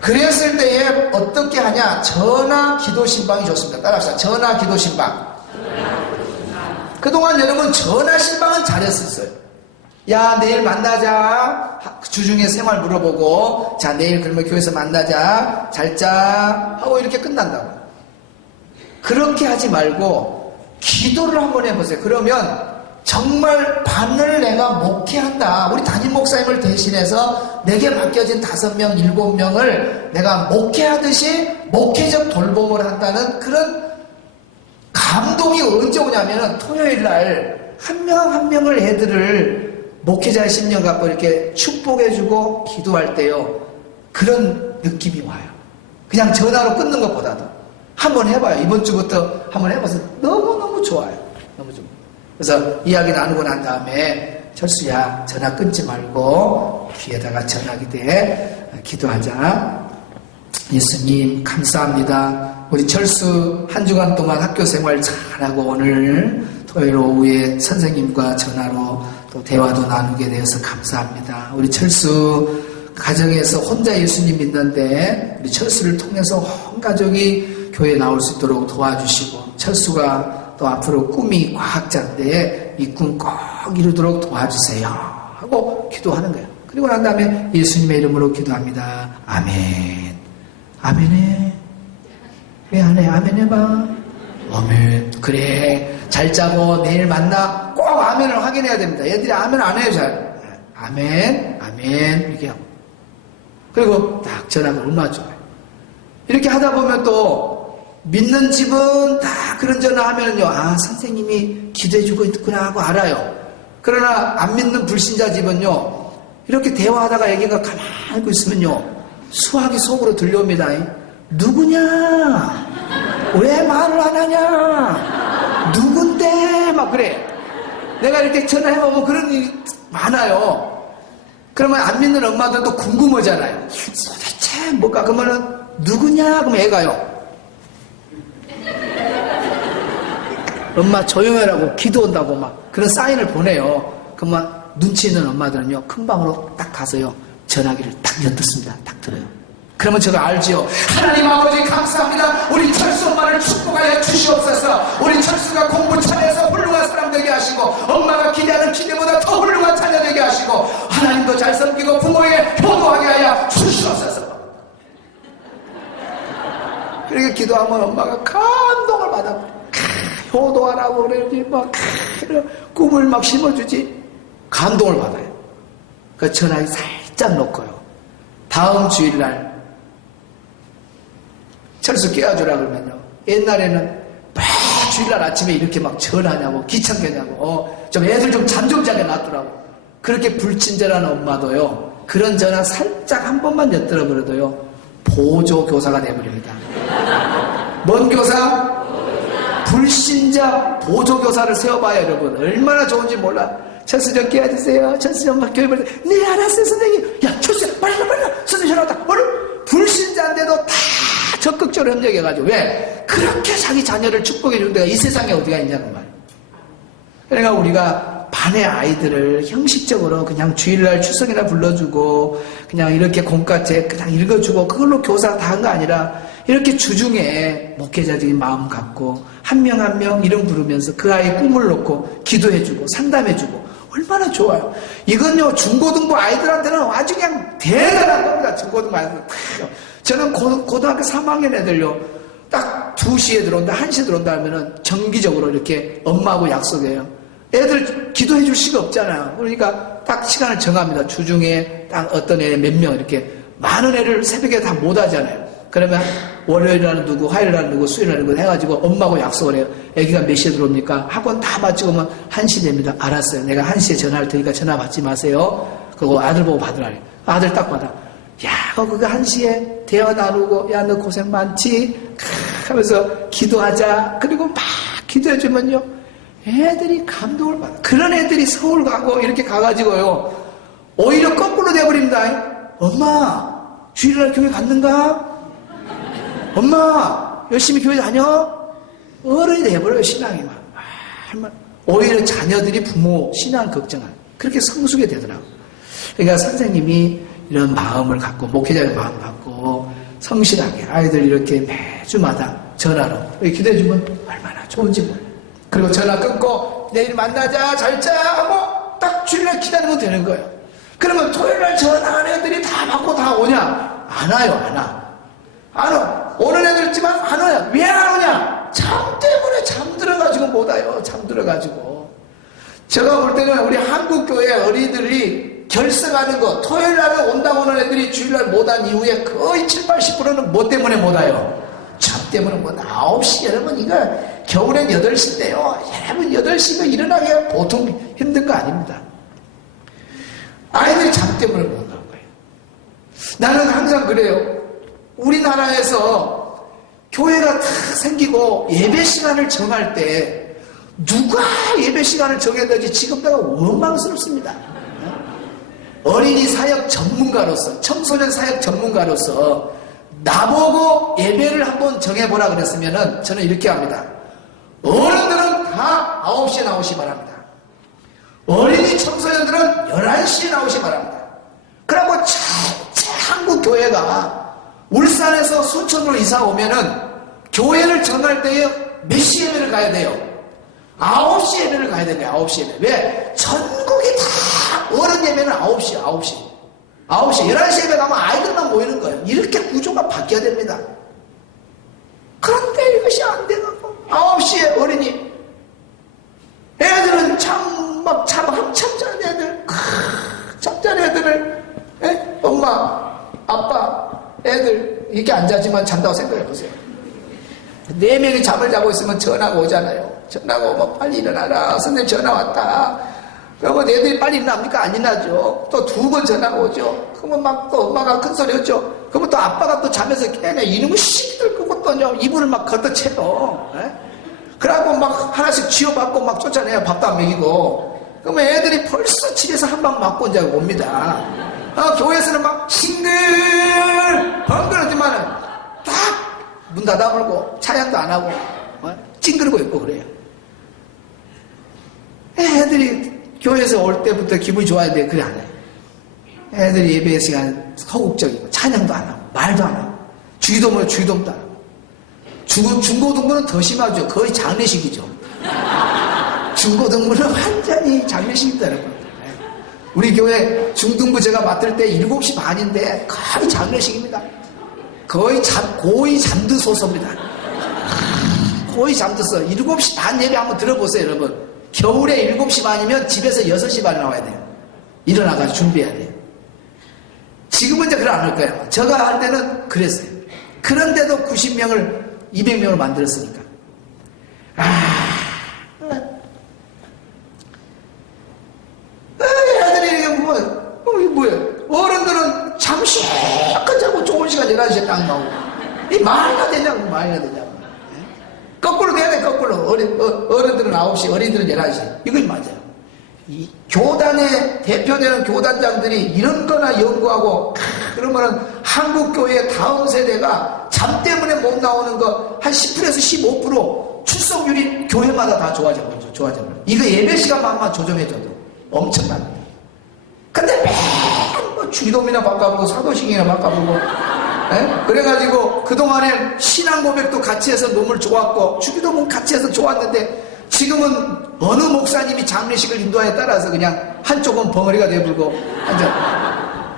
그랬을 때에 어떻게 하냐? 전화 기도 신방이 좋습니다. 따라합시다. 전화 기도 신방. 그동안 여러분 전화 신방은 잘했었어요. 야, 내일 만나자. 주중에 생활 물어보고, 자, 내일 그러면 교회에서 만나자. 잘 자. 하고 이렇게 끝난다고. 그렇게 하지 말고 기도를 한번 해보세요. 그러면 정말 반을 내가 목회한다. 우리 담임 목사님을 대신해서 내게 맡겨진 5명, 7명을 내가 목회하듯이 목회적 돌봄을 한다는 그런 감동이 언제 오냐면은 토요일 날 한 명 한 명을 애들을 목회자의 심령 갖고 이렇게 축복해주고 기도할 때요. 그런 느낌이 와요. 그냥 전화로 끊는 것보다도. 한번 해봐요. 이번 주부터 한번 해봐서 너무너무 좋아요. 너무 좋아요. 그래서 이야기 나누고 난 다음에 철수야 전화 끊지 말고 귀에다가 전화기대에 기도하자. 예수님 감사합니다. 우리 철수 한 주간 동안 학교 생활 잘하고 오늘 토요일 오후에 선생님과 전화로 또 대화도 나누게 되어서 감사합니다. 우리 철수 가정에서 혼자 예수님 믿는데 우리 철수를 통해서 온 가족이 교회에 나올 수 있도록 도와주시고 철수가 또 앞으로 꿈이 과학자인데 이 꿈 꼭 이루도록 도와주세요 하고 기도하는 거예요. 그리고 난 다음에 예수님의 이름으로 기도합니다. 아멘. 아멘해. 왜 안 해? 아멘 해봐. 아멘. 그래. 잘 자고 내일 만나. 꼭 아멘을 확인해야 됩니다. 얘들이 아멘 안 해요, 잘. 아멘, 아멘. 이렇게 하고. 그리고 딱 전화가 얼마나 좋아요. 이렇게 하다 보면 또 믿는 집은 다 그런 전화하면요. 아, 선생님이 기도해주고 있구나 하고 알아요. 그러나 안 믿는 불신자 집은요. 이렇게 대화하다가 애기가 가만히 있고 있으면요. 수학이 속으로 들려옵니다. 누구냐? 왜 말을 안 하냐? 누군데? 막 그래. 내가 이렇게 전화해보면 그런 일이 많아요. 그러면 안 믿는 엄마들도 궁금하잖아요. 도대체 뭐가? 그러면은 누구냐? 그럼 애가요. 엄마 조용해라고 기도한다고 막 그런 사인을 보내요. 그러면 눈치 있는 엄마들은요, 큰 방으로 딱 가서요, 전화기를 딱 엿듣습니다. 딱 들어요. 그러면 제가 알지요. 하나님 아버지 감사합니다. 우리 철수 엄마를 축복하여 주시옵소서. 우리 철수가 공부 잘해서 훌륭한 사람 되게 하시고, 엄마가 기대하는 기대보다 더 훌륭한 자녀 되게 하시고, 하나님도 잘 섬기고 부모에게 효도하게 하여 주시옵소서. 그렇게 기도하면 엄마가 감동을 받아버려요. 효도하라고 그러지, 막, 꿈을 막 심어주지. 감동을 받아요. 그 전화기 살짝 놓고요. 다음 주일날, 철수 깨워주라 그러면요. 옛날에는 막 주일날 아침에 이렇게 막 전화냐고, 귀찮겠냐고, 좀 애들 좀 잠 좀 자게 놔두라고. 그렇게 불친절한 엄마도요, 그런 전화 살짝 한 번만 엿들어 버려도요, 보조교사가 돼버립니다. 뭔 교사? 불신자 보조교사를 세워봐요, 여러분. 얼마나 좋은지 몰라. 철수 좀 깨워주세요. 철수 좀 막 교육을. 네, 알았어요, 선생님. 야, 철수야, 빨리 가. 선생님 전화 왔다. 오늘 불신자인데도 다 적극적으로 협력해가지고. 왜? 그렇게 자기 자녀를 축복해주는 데가 이 세상에 어디가 있냐는 말이에요. 그러니까 우리가 반의 아이들을 형식적으로 그냥 주일날 추석이나 불러주고, 그냥 이렇게 공과책 그냥 읽어주고, 그걸로 교사 다 한 거 아니라, 이렇게 주중에 목회자적인 마음 갖고 한 명 한 명 이름 부르면서 그 아이의 꿈을 놓고 기도해주고 상담해주고 얼마나 좋아요. 이건요, 중고등부 아이들한테는 아주 그냥 대단한 겁니다. 중고등부 아이들. 저는 고등학교 3학년 애들요, 딱 2시에 들어온다, 1시에 들어온다 하면은 정기적으로 이렇게 엄마하고 약속해요. 애들 기도해 줄 시가 없잖아요. 그러니까 딱 시간을 정합니다. 주중에 딱 어떤 애 몇 명 이렇게 많은 애를 새벽에 다 못 하잖아요. 그러면 월요일날은 누구, 화요일날은 누구, 수요일날은 누구 해가지고 엄마하고 약속을 해요. 애기가 몇 시에 들어옵니까? 학원 다 마치고 오면 1시 됩니다. 알았어요. 내가 1시에 전화할 테니까 전화 받지 마세요. 그리고 아들 보고 받으라 그래요. 아들 딱 받아. 야, 그거 1시에 대화 나누고, 야, 너 고생 많지? 하면서 기도하자. 그리고 막 기도해주면요, 애들이 감동을 받아. 그런 애들이 서울 가고 이렇게 가가지고요, 오히려 거꾸로 돼버립니다. 엄마, 주일날 교회 갔는가? 엄마, 열심히 교회 다녀? 어른이 돼버려요, 신앙이 막. 오히려 자녀들이 부모 신앙 걱정하는, 그렇게 성숙이 되더라고요. 그러니까 선생님이 이런 마음을 갖고, 목회자의 마음 갖고, 성실하게 아이들 이렇게 매주마다 전화로 기도해주면 얼마나 좋은지 몰라요. 그리고 전화 끊고, 내일 만나자, 잘 자, 하고, 딱 주일날 기다리면 되는 거예요. 그러면 토요일날 전화하는 애들이 다 받고 다 오냐? 안 와요, 안 와. 안 와. 오는 애들 있지만 안 와요. 왜 안 오냐? 잠 때문에 잠들어가지고 못 와요. 잠들어가지고. 제가 볼 때는 우리 한국교회 어린이들이 결석하는 거, 토요일 날에 온다고 하는 애들이 주일날 못 한 이후에 거의 70~80%는 뭐 때문에 못 와요? 잠 때문에 못 와. 9시, 여러분, 이거 겨울엔 8시인데요. 여러분, 8시가 일어나기가 보통 힘든 거 아닙니다. 아이들이 잠 때문에 못 나온 거예요. 나는 항상 그래요. 우리나라에서 교회가 다 생기고 예배 시간을 정할 때 누가 예배 시간을 정해야 되지 지금 내가 원망스럽습니다. 어린이 사역 전문가로서, 청소년 사역 전문가로서 나보고 예배를 한번 정해보라 그랬으면은 저는 이렇게 합니다. 어른들은 다 9시에 나오시 바랍니다. 어린이 청소년들은 11시에 나오시 바랍니다. 그리고 전체 한국 교회가 울산에서 순천으로 이사 오면은 교회를 정할 때에 몇 시 예배를 가야 돼요? 9시 예배를 가야 돼요. 9시 예배. 왜? 전국이 다 어른 예배는 9시. 11시 예배 가면 아이들만 모이는 거예요. 이렇게 구조가 바뀌어야 됩니다. 그런데 이것이 안 되고 9시에 어린이 애들은 잠 한참 자는 애들, 잠자는 애들을, 엄마, 아빠, 애들 이렇게 안 자지만 잔다고 생각해보세요. 4명이 잠을 자고 있으면 전화가 오잖아요. 전화가 오면 빨리 일어나라. 선생님 전화 왔다. 그러면 애들이 빨리 일어납니까? 안 일어나죠. 또 2번 전화가 오죠. 그러면 막 또 엄마가 큰 소리 했죠. 그러면 또 아빠가 또 잠에서 깨네. 이놈의 시기들 끄고 또요. 이불을 막 걷어채요. 그러고 막 하나씩 쥐어받고 막 쫓아내요. 밥도 안 먹이고. 그러면 애들이 벌써 집에서 한 방 맞고 이제 옵니다. 교회에서는 막 싱글 번거롭지만은 문 닫아버리고 차양도 안 하고 찡그리고 있고 그래요. 애들이 교회에서 올 때부터 기분이 좋아야 돼. 그래 안 해요. 애들이 예배 시간 허국적이고 찬양도 안 하고 말도 안 하고 주기도문은 주기도문도 안 하고 중고등부는 더 심하죠. 거의 장례식이죠. 중고등부는 완전히 장례식입니다, 여러분. 우리 교회 중등부 제가 맡을 때 7시 반인데 거의 장례식입니다. 거의 고의 잠드소서입니다. 거의 잠드서 7시 반 예배 한번 들어보세요, 여러분. 겨울에 7시 반이면 집에서 6시 반에 나와야 돼요. 일어나가지고 준비해야 돼요. 지금은 이제 그래 안 할 거예요. 제가 할 때는 그랬어요. 그런데도 90명을 200명으로 만들었으니까. 애들이 뭐야? 어른들은 잠시껏 자고 좋은 시간 11시에 딱 나오고. 이 말이나 되냐고, 말이나 되냐고. 거꾸로 돼야 돼, 거꾸로. 어른들은 9시, 어린이들은 11시. 이건 맞아요. 이 교단의 대표되는 교단장들이 이런 거나 연구하고, 그러면은 한국교회의 다음 세대가 잠 때문에 못 나오는 거 한 10%에서 15% 출석률이 교회마다 다 좋아져버리죠. 이거 예배 시간만 조정해줘도 엄청납니다. 근데 매일 주기도문이나 바꿔보고 사도신경이나 바꿔보고 그래가지고 그동안에 신앙 고백도 같이 해서 너무 좋았고 주기도문 같이 해서 좋았는데 지금은 어느 목사님이 장례식을 인도하에 따라서 그냥 한쪽은 벙어리가 돼불고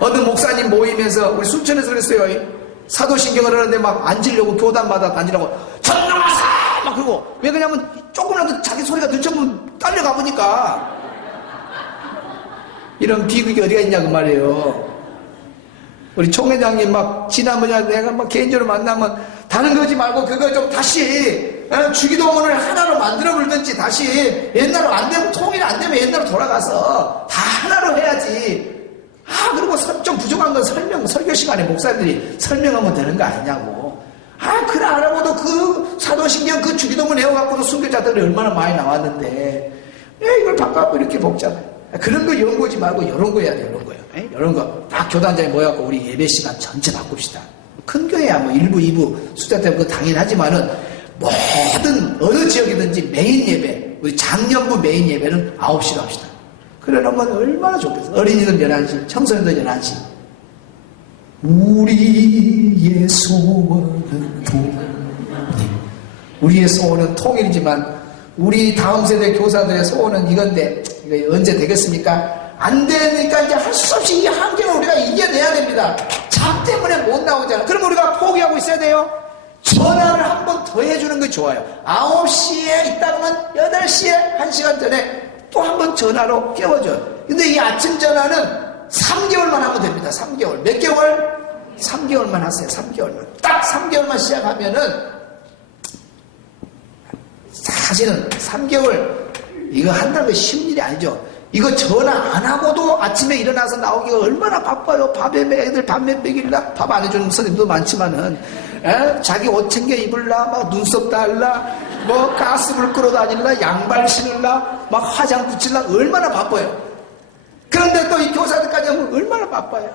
어느 목사님 모이면서 우리 순천에서 그랬어요. 사도신경을 하는데 막 앉으려고 교단마다 앉으려고 전능하사 막 그러고 왜 그러냐면 조금이라도 자기 소리가 늦으면 딸려가 보니까 이런 비극이 어디가 있냐 그 말이에요. 우리 총회장님 막 지난번에 내가 막 개인적으로 만나면 다른 거지 말고 그거 좀 다시 주기도문을 하나로 만들어 볼든지 다시 옛날로 안 되면 통일 안 되면 옛날로 돌아가서 다 하나로 해야지. 그리고 좀 부족한 건 설교 시간에 목사님들이 설명하면 되는 거 아니냐고. 그래 알아보도 그 사도신경 그 주기도문 외워갖고도 순교자들이 얼마나 많이 나왔는데 이걸 바꿔갖고 이렇게 복잡해. 그런 거 연구하지 말고 이런 거 해야 돼. 이런 거요. 이런 거 딱 교단장에 모여갖고 우리 예배 시간 전체 바꿉시다. 큰 교회야 뭐 1부 2부 숫자 때문에 그거 당연하지만은 모든 어느 지역이든지 메인 예배 우리 장년부 메인 예배는 9시로 합시다. 그래 놓으면 얼마나 좋겠어. 어린이들 11시 청소년들 11시. 우리의 소원은 통일. 우리의 소원은 통일이지만 우리 다음 세대 교사들의 소원은 이건데 이거 언제 되겠습니까? 안 되니까 이제 할 수 없이 이 한계를 우리가 이겨내야 됩니다. 잠 때문에 못 나오잖아. 그럼 우리가 포기하고 있어야 돼요. 전화를 한 번 더 해주는 게 좋아요. 9시에 있다면 8시에 1시간 전에 또 한 번 전화로 깨워줘요. 근데 이 아침 전화는 3개월만 하면 됩니다. 3개월. 몇 개월? 3개월만 하세요. 3개월만. 딱 3개월만 시작하면은 사실은 3개월 이거 한다는 거 쉬운 일이 아니죠. 이거 전화 안 하고도 아침에 일어나서 나오기가 얼마나 바빠요. 애들 밥 몇 먹일라 밥 안 해주는 선생님도 많지만은 자기 옷 챙겨 입을라 막 눈썹 달라 뭐 가스불 끌어다닐라 양발 신을라 막 화장 붙일라 얼마나 바빠요. 그런데 또 이 교사들까지 하면 얼마나 바빠요.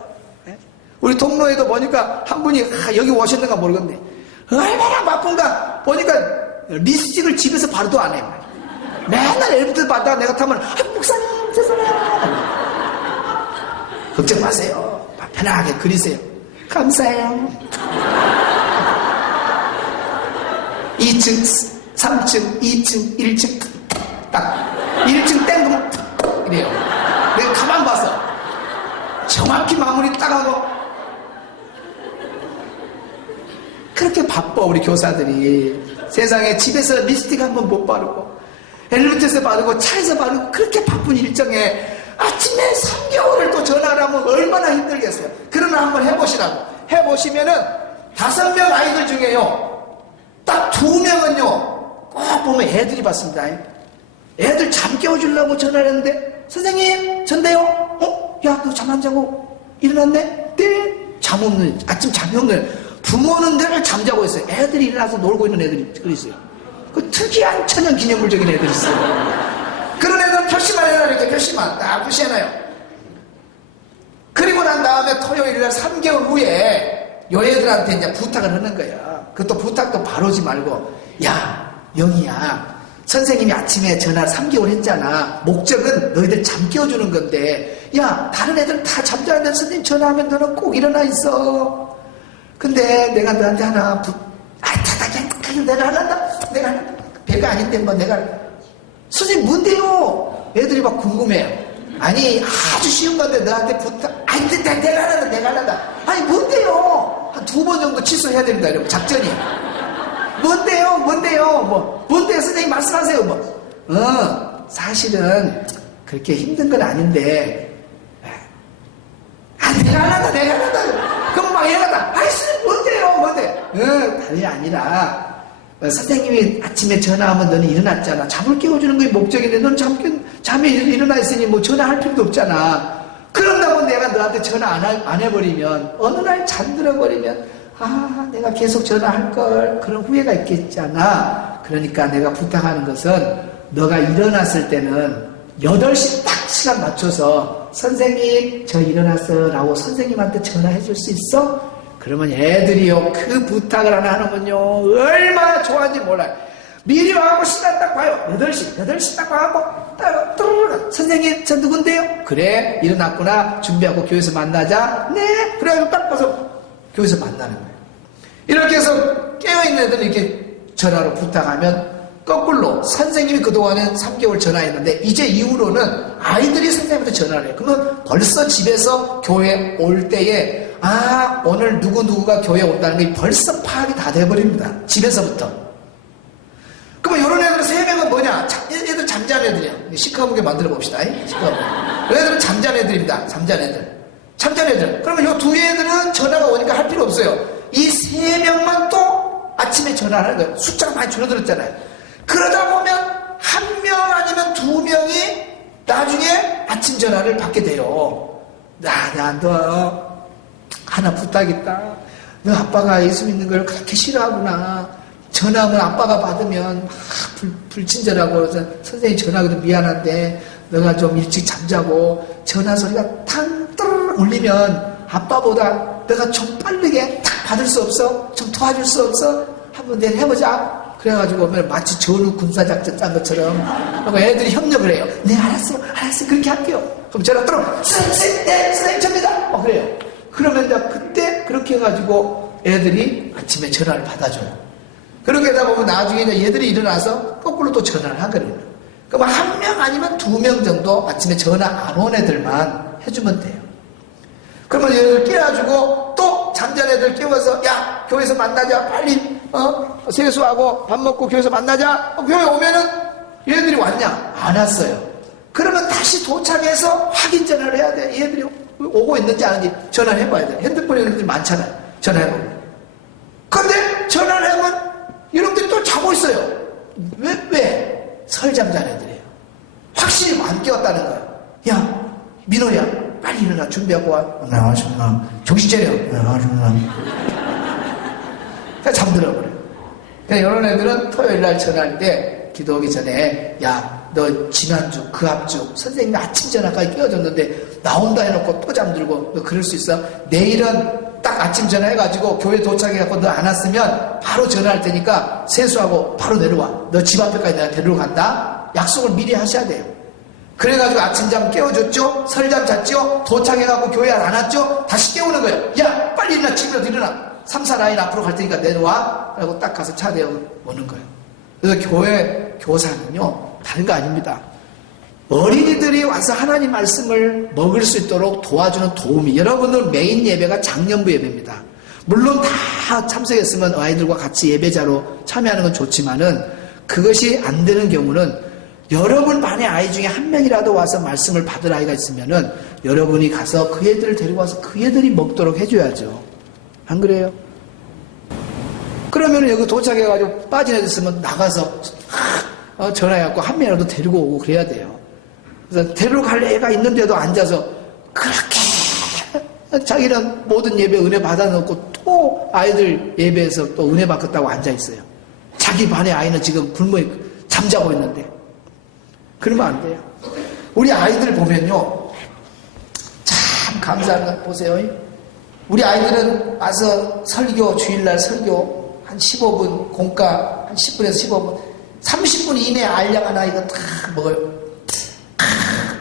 우리 동로에도 보니까 한 분이 여기 오셨는가 모르겠네. 얼마나 바쁜가 보니까 리스틱을 집에서 바로도 안 해요. 맨날 엘리베이터 받다가 내가 타면 목사님 죄송해요. 걱정 마세요. 편하게 그리세요. 감사해요. 2층 3층 2층 1층 딱 1층 땡그면 이래요. 내가 가만 봐서 정확히 마무리 딱 하고 그렇게 바빠 우리 교사들이. 세상에 집에서 립스틱 한 번 못 바르고 엘리베이터에서 바르고 차에서 바르고 그렇게 바쁜 일정에 아침에 3개월을 또 전화를 하면 얼마나 힘들겠어요. 그러나 한번 해보시라고. 해보시면은 5명 아이들 중에요 딱 2명은요 꼭 보면 애들이 받습니다. 애들 잠 깨워주려고 전화를 했는데 선생님 전데요. 야 너 잠 안 자고 일어났네? 네. 잠 없는 아침 잠이 없는 부모는 늘 잠자고 있어요. 애들이 일어나서 놀고 있는 애들이 있어요. 그 특이한 천연 기념물적인 애들이 있어요. 그런 애들은 표시만 해놔요. 이렇게 표시만 딱 표시해놔요. 그리고 난 다음에 토요일날 3개월 후에 요 애들한테 이제 부탁을 하는 거야. 그것도 부탁도 바로지 말고, 야, 영희야. 선생님이 아침에 전화를 3개월 했잖아. 목적은 너희들 잠 깨워주는 건데, 야, 다른 애들 다 잠자는데 선생님 전화하면 너는 꼭 일어나 있어. 근데 내가 너한테 하나, 그냥 내가 하란다. 내가 별거 아닌데 뭐 내가, 선생님 뭔데요? 애들이 막 궁금해요. 아니, 아주 쉬운 건데 너한테 부탁, 아니, 내가 한다. 아니, 뭔데요? 한 2번 정도 취소해야 됩니다. 이러면 작전이. 뭔데요? 뭔데요? 선생님 말씀하세요. 사실은 그렇게 힘든 건 아닌데, 내가 한다. 그럼 막 얘기한다. 아이, 선생님 뭔데요? 다름이 아니라, 선생님이 아침에 전화하면 너는 일어났잖아. 잠을 깨워주는 게 목적인데 넌 잠에 일어나 있으니 뭐 전화할 필요도 없잖아. 그런다고 내가 너한테 전화 안 해버리면, 어느 날 잠들어 버리면, 내가 계속 전화할 걸, 그런 후회가 있겠잖아. 그러니까 내가 부탁하는 것은 너가 일어났을 때는 8시 딱 시간 맞춰서 선생님 저 일어났어 라고 선생님한테 전화해 줄 수 있어? 그러면 애들이요 그 부탁을 하나 하면요 얼마나 좋아하는지 몰라요. 미리 와갖고 시간 딱 봐요. 8시 딱 와갖고 딱 선생님 저 누군데요? 그래 일어났구나. 준비하고 교회에서 만나자. 네. 그래가지고 딱 봐서 교회에서 만나는 거예요. 이렇게 해서 깨어있는 애들은 이렇게 전화로 부탁하면 거꾸로 선생님이 그동안은 3개월 전화했는데 이제 이후로는 아이들이 선생님한테 전화를 해요. 그러면 벌써 집에서 교회 올 때에 오늘 누구누구가 교회에 온다는 게 벌써 파악이 다 돼버립니다. 집에서부터. 그러면 이런 애들은 3명은 뭐냐? 얘들 잠자는 애들이야. 시커멓게 만들어 봅시다. 시커멓게. 얘들은 잠자는 애들입니다. 잠자는 애들. 그러면 이 2애들은 전화가 오니까 할 필요 없어요. 이 3명만 또 아침에 전화를 하는 거예요. 숫자가 많이 줄어들었잖아요. 그러다 보면 1명 아니면 2명이 나중에 아침 전화를 받게 돼요. 너 하나 부탁 있다. 너 아빠가 예수 믿는 걸 그렇게 싫어하구나. 전화하면 아빠가 받으면 막 불친절하고 선생님 전화하기도 미안한데 너가 좀 일찍 잠자고 전화 소리가 탕 울리면 아빠보다 너가 좀 빠르게 탁 받을 수 없어? 좀 도와줄 수 없어? 한번 내일 해보자. 그래가지고 마치 전후 군사작전 짠 것처럼 애들이 협력을 해요. 네 알았어요 그렇게 할게요. 그럼 전화 들어 선생님 접니다. 그래요. 그러면 이제 그때 그렇게 해가지고 애들이 아침에 전화를 받아줘요. 그렇게 하다 보면 나중에 이제 얘들이 일어나서 거꾸로 또 전화를 하거든요. 그럼 1명 아니면 2명 정도 아침에 전화 안 온 애들만 해주면 돼요. 그러면 얘들 깨워주고 또 잠자는 애들 깨워서 야 교회에서 만나자 빨리 세수하고 밥 먹고 교회에서 만나자. 교회 오면은 얘들이 왔냐? 안 왔어요. 그러면 다시 도착해서 확인 전화를 해야 돼. 얘들이 오고 있는지 아닌지 전화를 해봐야 돼. 핸드폰에 있는 애들이 많잖아요. 전화해보고. 근데 전화를 하면 이놈들이 또 자고 있어요. 왜? 설잠 자는 애들이에요. 확실히 안 깨웠다는 거예요. 야 민호야 빨리 일어나 준비하고 와. 네 알겠습니다. 정신 차려. 네 알겠습니다. 그냥 잠들어 버려요. 이런 애들은 토요일날 전화할 때 기도하기 전에 야 너 지난주 그 앞주 선생님이 아침 전화까지 깨워줬는데 나온다 해놓고 또 잠들고 너 그럴 수 있어? 내일은 딱 아침 전화해가지고 교회 도착해갖고 너 안 왔으면 바로 전화할 테니까 세수하고 바로 내려와. 너 집 앞에까지 내가 데리러 간다. 약속을 미리 하셔야 돼요. 그래가지고 아침잠 깨워줬죠? 설잠 잤죠? 도착해갖고 교회 안 왔죠? 다시 깨우는 거예요. 야 빨리 일어나. 집이라도 일어나. 3, 4 라인 앞으로 갈 테니까 내려와. 라고 딱 가서 차 대고 오는 거예요. 그래서 교회 교사는요 다른 거 아닙니다. 어린이들이 와서 하나님 말씀을 먹을 수 있도록 도와주는 도우미. 여러분들 메인 예배가 장년부 예배입니다. 물론 다 참석했으면 아이들과 같이 예배자로 참여하는 건 좋지만은 그것이 안 되는 경우는 여러분 반의 아이 중에 한 명이라도 와서 말씀을 받을 아이가 있으면은 여러분이 가서 그 애들을 데리고 와서 그 애들이 먹도록 해줘야죠. 안 그래요? 그러면 여기 도착해가지고 빠진 애들 있으면 나가서 전화해갖고 한 명이라도 데리고 오고 그래야 돼요. 그래서 데리러 갈 애가 있는데도 앉아서 그렇게 자기는 모든 예배 은혜 받아놓고 또 아이들 예배에서 또 은혜 받겠다고 앉아있어요. 자기 반의 아이는 지금 굶어 잠자고 있는데 그러면 안 돼요. 우리 아이들 보면요 참 감사한 건 보세요. 우리 아이들은 와서 설교, 주일날 설교 한 15분, 공과 한 10분에서 15분, 30분 이내에 알약 하나 이거 다 먹어요. 다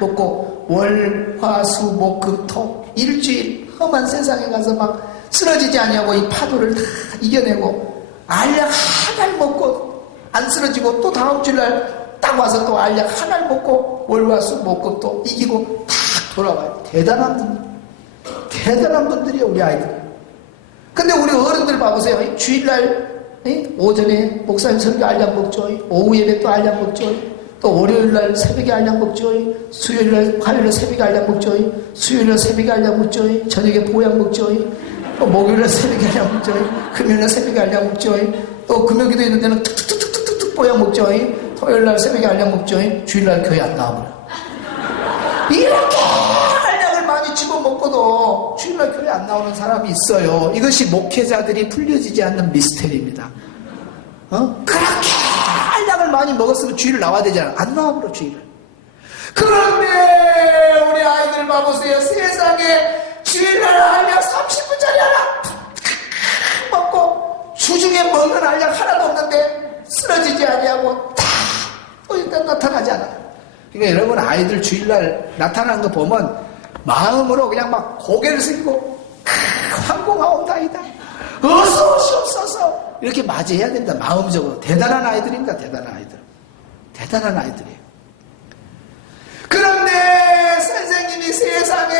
먹고 월, 화, 수, 목, 금, 토 일주일 험한 세상에 가서 막 쓰러지지 않냐고 이 파도를 다 이겨내고 알약 하나를 먹고 안 쓰러지고 또 다음 주일날 딱 와서 또 알약 하나를 먹고 월, 화, 수, 목, 금, 토 이기고 딱 돌아와요. 대단한 분들. 대단한 분들이에요, 우리 아이들. 근데 우리 어른들 봐보세요. 주일날 오전에 목사님 설교 알약 먹죠. 오후 예배 또 알약 먹죠. 또 월요일날 새벽에 알약 먹죠. 수요일날, 화요일날 새벽에 알약 먹죠. 수요일날 새벽에 알약 먹죠. 저녁에 보약 먹죠. 또 목요일날 새벽에 알약 먹죠. 금요일날 새벽에 알약 먹죠. 또 금요기도 있는 데는 툭툭툭툭툭 보약 먹죠. 토요일날 새벽에 알약 먹죠. 주일날 교회 안 나와버려. 이렇게 알약을 많이 집어먹고도 주일날 교회 안 나오는 사람이 있어요. 이것이 목회자들이 풀려지지 않는 미스테리입니다. 그렇게 알약을 많이 먹었으면 주일을 나와야 되잖아. 안 나와버려, 주일을. 그런데 우리 아이들 봐보세요. 세상에 주일날 알약 30분짜리 하나 먹고 주중에 먹는 알약 하나도 없는데 쓰러지지 아니하고 다 또 일단 나타나지 않아요. 그러니까 여러분 아이들 주일날 나타나는 거 보면 마음으로 그냥 막 고개를 숙이고 황공하옵나이다. 어서 오시옵소서. 이렇게 맞이해야 된다. 마음적으로. 대단한 아이들입니다. 대단한 아이들. 대단한 아이들이에요. 그런데 선생님이 세상에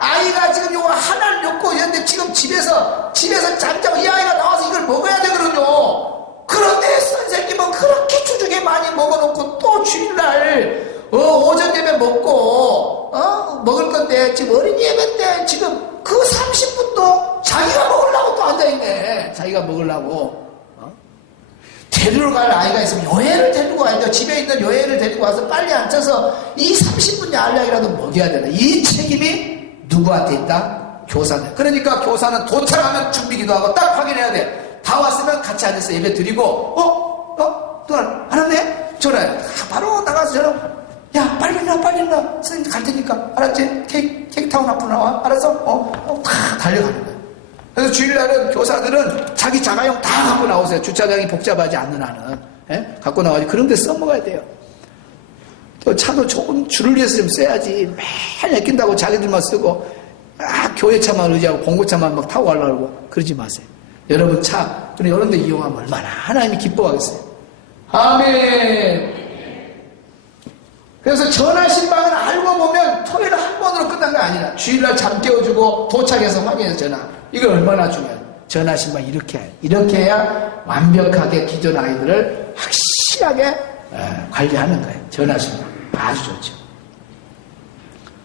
아이가 지금 요거 하나를 먹고 있는데 지금 집에서 잠자고 이 아이가 나와서 이걸 먹어야 되거든요. 그런데 선생님은 그렇게 주중에 많이 먹어놓고 또 주일날 오전 예배 먹고 먹을 건데 지금 어린이 예배 때 지금 그 30분도 자기가 먹으려고 또 앉아있네. 자기가 먹으려고. 데리러 갈 아이가 있으면 여애를 데리고 와야 돼. 집에 있는 여애를 데리고 와서 빨리 앉아서 이 30분의 알약이라도 먹여야 된다. 이 책임이 누구한테 있다? 교사네. 그러니까 교사는 도착하면 준비기도 하고 딱 확인해야 돼. 다 왔으면 같이 앉아서 예배 드리고 또 안 왔네? 전화해. 바로 나가서 전화. 야, 빨리 일어나. 선생님 갈 테니까. 알았지? 케이크 타운 앞으로 나와. 알았어? 다 달려가는 거야. 그래서 주일날은 교사들은 자기 자가용 다 갖고 나오세요. 주차장이 복잡하지 않는 한은. 갖고 나와야지. 그런 데 써먹어야 돼요. 또 차도 좋은 줄을 위해서 좀 써야지. 매일 아낀다고 자기들만 쓰고, 교회 차만 의지하고 공고차만 막 타고 가려고 그러지 마세요. 여러분 차, 이런 데 이용하면 얼마나 하나님이 기뻐하겠어요. 아멘. 그래서 전화신방은 알고 보면 토요일 한 번으로 끝난 게 아니라 주일날 잠 깨워주고 도착해서 확인해서 전화. 이거 얼마나 중요해요. 전화신방 이렇게 해야 완벽하게 기존 아이들을 확실하게 관리하는 거예요. 전화신방 아주 좋죠.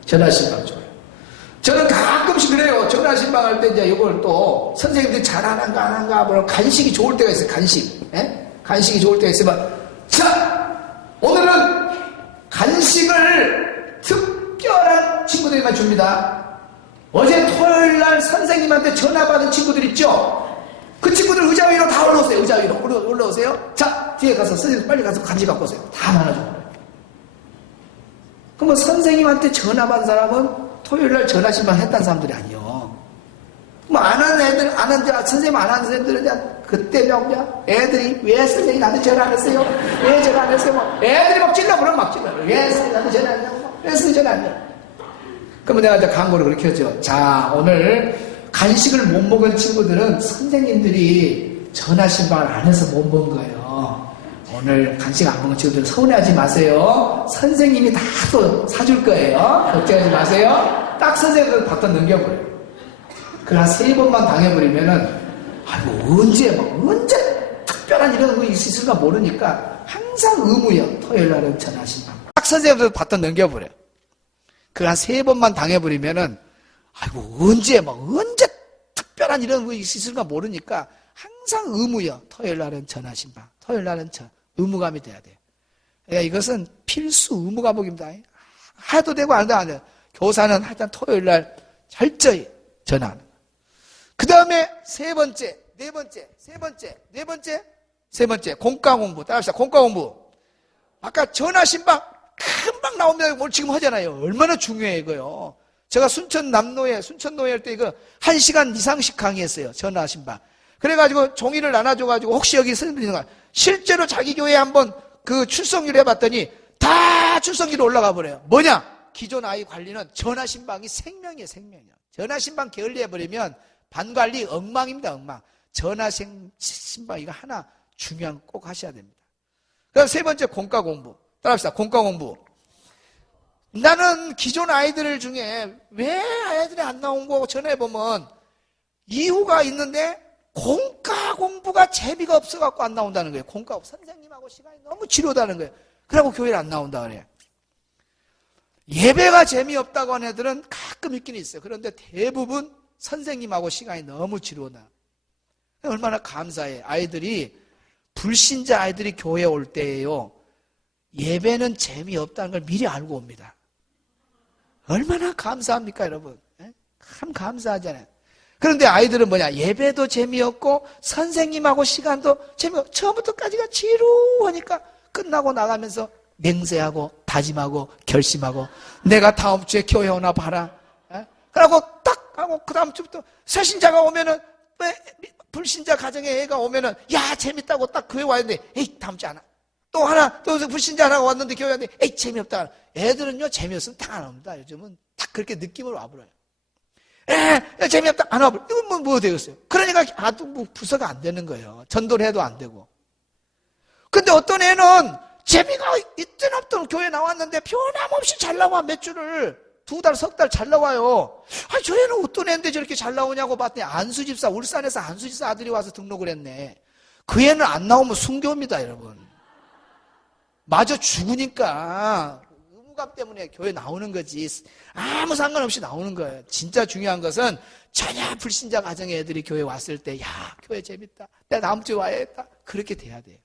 전화신방 좋아요. 저는 가끔씩 그래요. 전화신방 할 때 이제 이걸 또 선생님들이 잘하는가 안 하는가 물론 간식이 좋을 때가 있어요. 간식이 좋을 때가 있으면 자 오늘은 간식을 특별한 친구들에게만 줍니다. 어제 토요일날 선생님한테 전화 받은 친구들 있죠? 그 친구들 의자 위로 다 올라오세요. 의자 위로 올라오세요. 자 뒤에 가서 선생님 빨리 가서 간식 갖고 오세요. 다 나눠줘요. 그러면 선생님한테 전화 받은 사람은 토요일날 전화신방 했다는 사람들이 아니요. 뭐 안 하는 애들, 선생님 안 하는 애들은 그때 그냥 애들이 왜 선생님 나한테 전화 안 했어요? 왜 전화 안 했어요? 뭐 애들이 막 찔러버려. 왜 선생님 나한테 전화 안 했냐고? 왜 선생님 전화 안 했냐고? 그러면 내가 이제 광고를 그렇게 하죠. 자, 오늘 간식을 못 먹은 친구들은 선생님들이 전화신방을 안 해서 못 먹은 거예요. 오늘 간식 안 먹은 친구들은 서운해하지 마세요. 선생님이 다 또 사줄 거예요. 걱정하지 마세요. 딱 선생님들 바꿔 넘겨버려요. 그걸 한 3번만 당해버리면은, 언제 특별한 이런 거 있을까 모르니까 항상 의무예요. 토요일 날은 전화신방. 딱 선생님들 바꿔 넘겨버려요. 그걸 한 3번만 당해버리면은, 언제 특별한 이런 거 있을까 모르니까 항상 의무예요. 토요일 날은 전화신방. 토요일 날은 의무감이 돼야 돼요. 그러니까 이것은 필수 의무 과목입니다. 해도 되고 안 해도 안 돼요. 교사는 하여튼 토요일 날 철저히 전화하는 거예요. 그 다음에 세 번째, 공과 공부. 따라합시다. 공과 공부. 아까 전화신방 금방 나오면 뭘 지금 하잖아요. 얼마나 중요해 이거요. 제가 순천노예 할 때 이거 1시간 이상씩 강의했어요. 전화신방. 그래가지고 종이를 나눠줘가지고 혹시 여기 선생님 있는가? 실제로 자기 교회에 한번 그 출석률 해봤더니 다 출석률이 올라가 버려요. 뭐냐? 기존 아이 관리는 전화신방이 생명이에요, 생명이에요. 전화신방 게을리해버리면 반관리 엉망입니다, 엉망. 전화신방 이거 하나 중요한 거 꼭 하셔야 됩니다. 그다음 세 번째 공과 공부. 따라합시다. 공과 공부. 나는 기존 아이들 중에 왜 아이들이 안 나온 거 전화해보면 이유가 있는데 공과 공부가 재미가 없어갖고 안 나온다는 거예요. 공과 선생님하고 시간이 너무 지루하다는 거예요. 그러고 교회를 안 나온다 그래요. 예배가 재미없다고 하는 애들은 가끔 있긴 있어요. 그런데 대부분 선생님하고 시간이 너무 지루하다. 얼마나 감사해. 불신자 아이들이 교회에 올 때에요. 예배는 재미없다는 걸 미리 알고 옵니다. 얼마나 감사합니까, 여러분? 참 감사하잖아요. 그런데 아이들은 뭐냐? 예배도 재미없고 선생님하고 시간도 재미없고 처음부터까지가 지루하니까 끝나고 나가면서 맹세하고 다짐하고 결심하고 내가 다음 주에 교회 오나 봐라. 그러고 딱 하고 그 다음 주부터 새신자가 오면은 불신자 가정의 애가 오면은 야 재밌다고 딱 교회 와야 되는데 에이 다음 주에 안 와. 또 불신자 하나가 왔는데 교회 왔는데 에이 재미없다. 애들은요 재미없으면 딱 안 옵니다. 요즘은 딱 그렇게 느낌으로 와버려요. 재미없다 안 와버려. 이건 뭐 되겠어요. 그러니까 뭐 부서가 안 되는 거예요. 전도를 해도 안 되고. 근데 어떤 애는 재미가 있든 없든 교회 나왔는데 변함없이 잘 나와. 몇 주를 2달, 3달 잘 나와요. 저 애는 어떤 애인데 저렇게 잘 나오냐고 봤더니 안수집사, 울산에서 안수집사 아들이 와서 등록을 했네. 그 애는 안 나오면 순교입니다, 여러분. 마저 죽으니까 의무감 때문에 교회 나오는 거지. 아무 상관없이 나오는 거예요. 진짜 중요한 것은 전혀 불신자 가정의 애들이 교회 왔을 때 야, 교회 재밌다. 내가 다음 주에 와야겠다. 그렇게 돼야 돼요.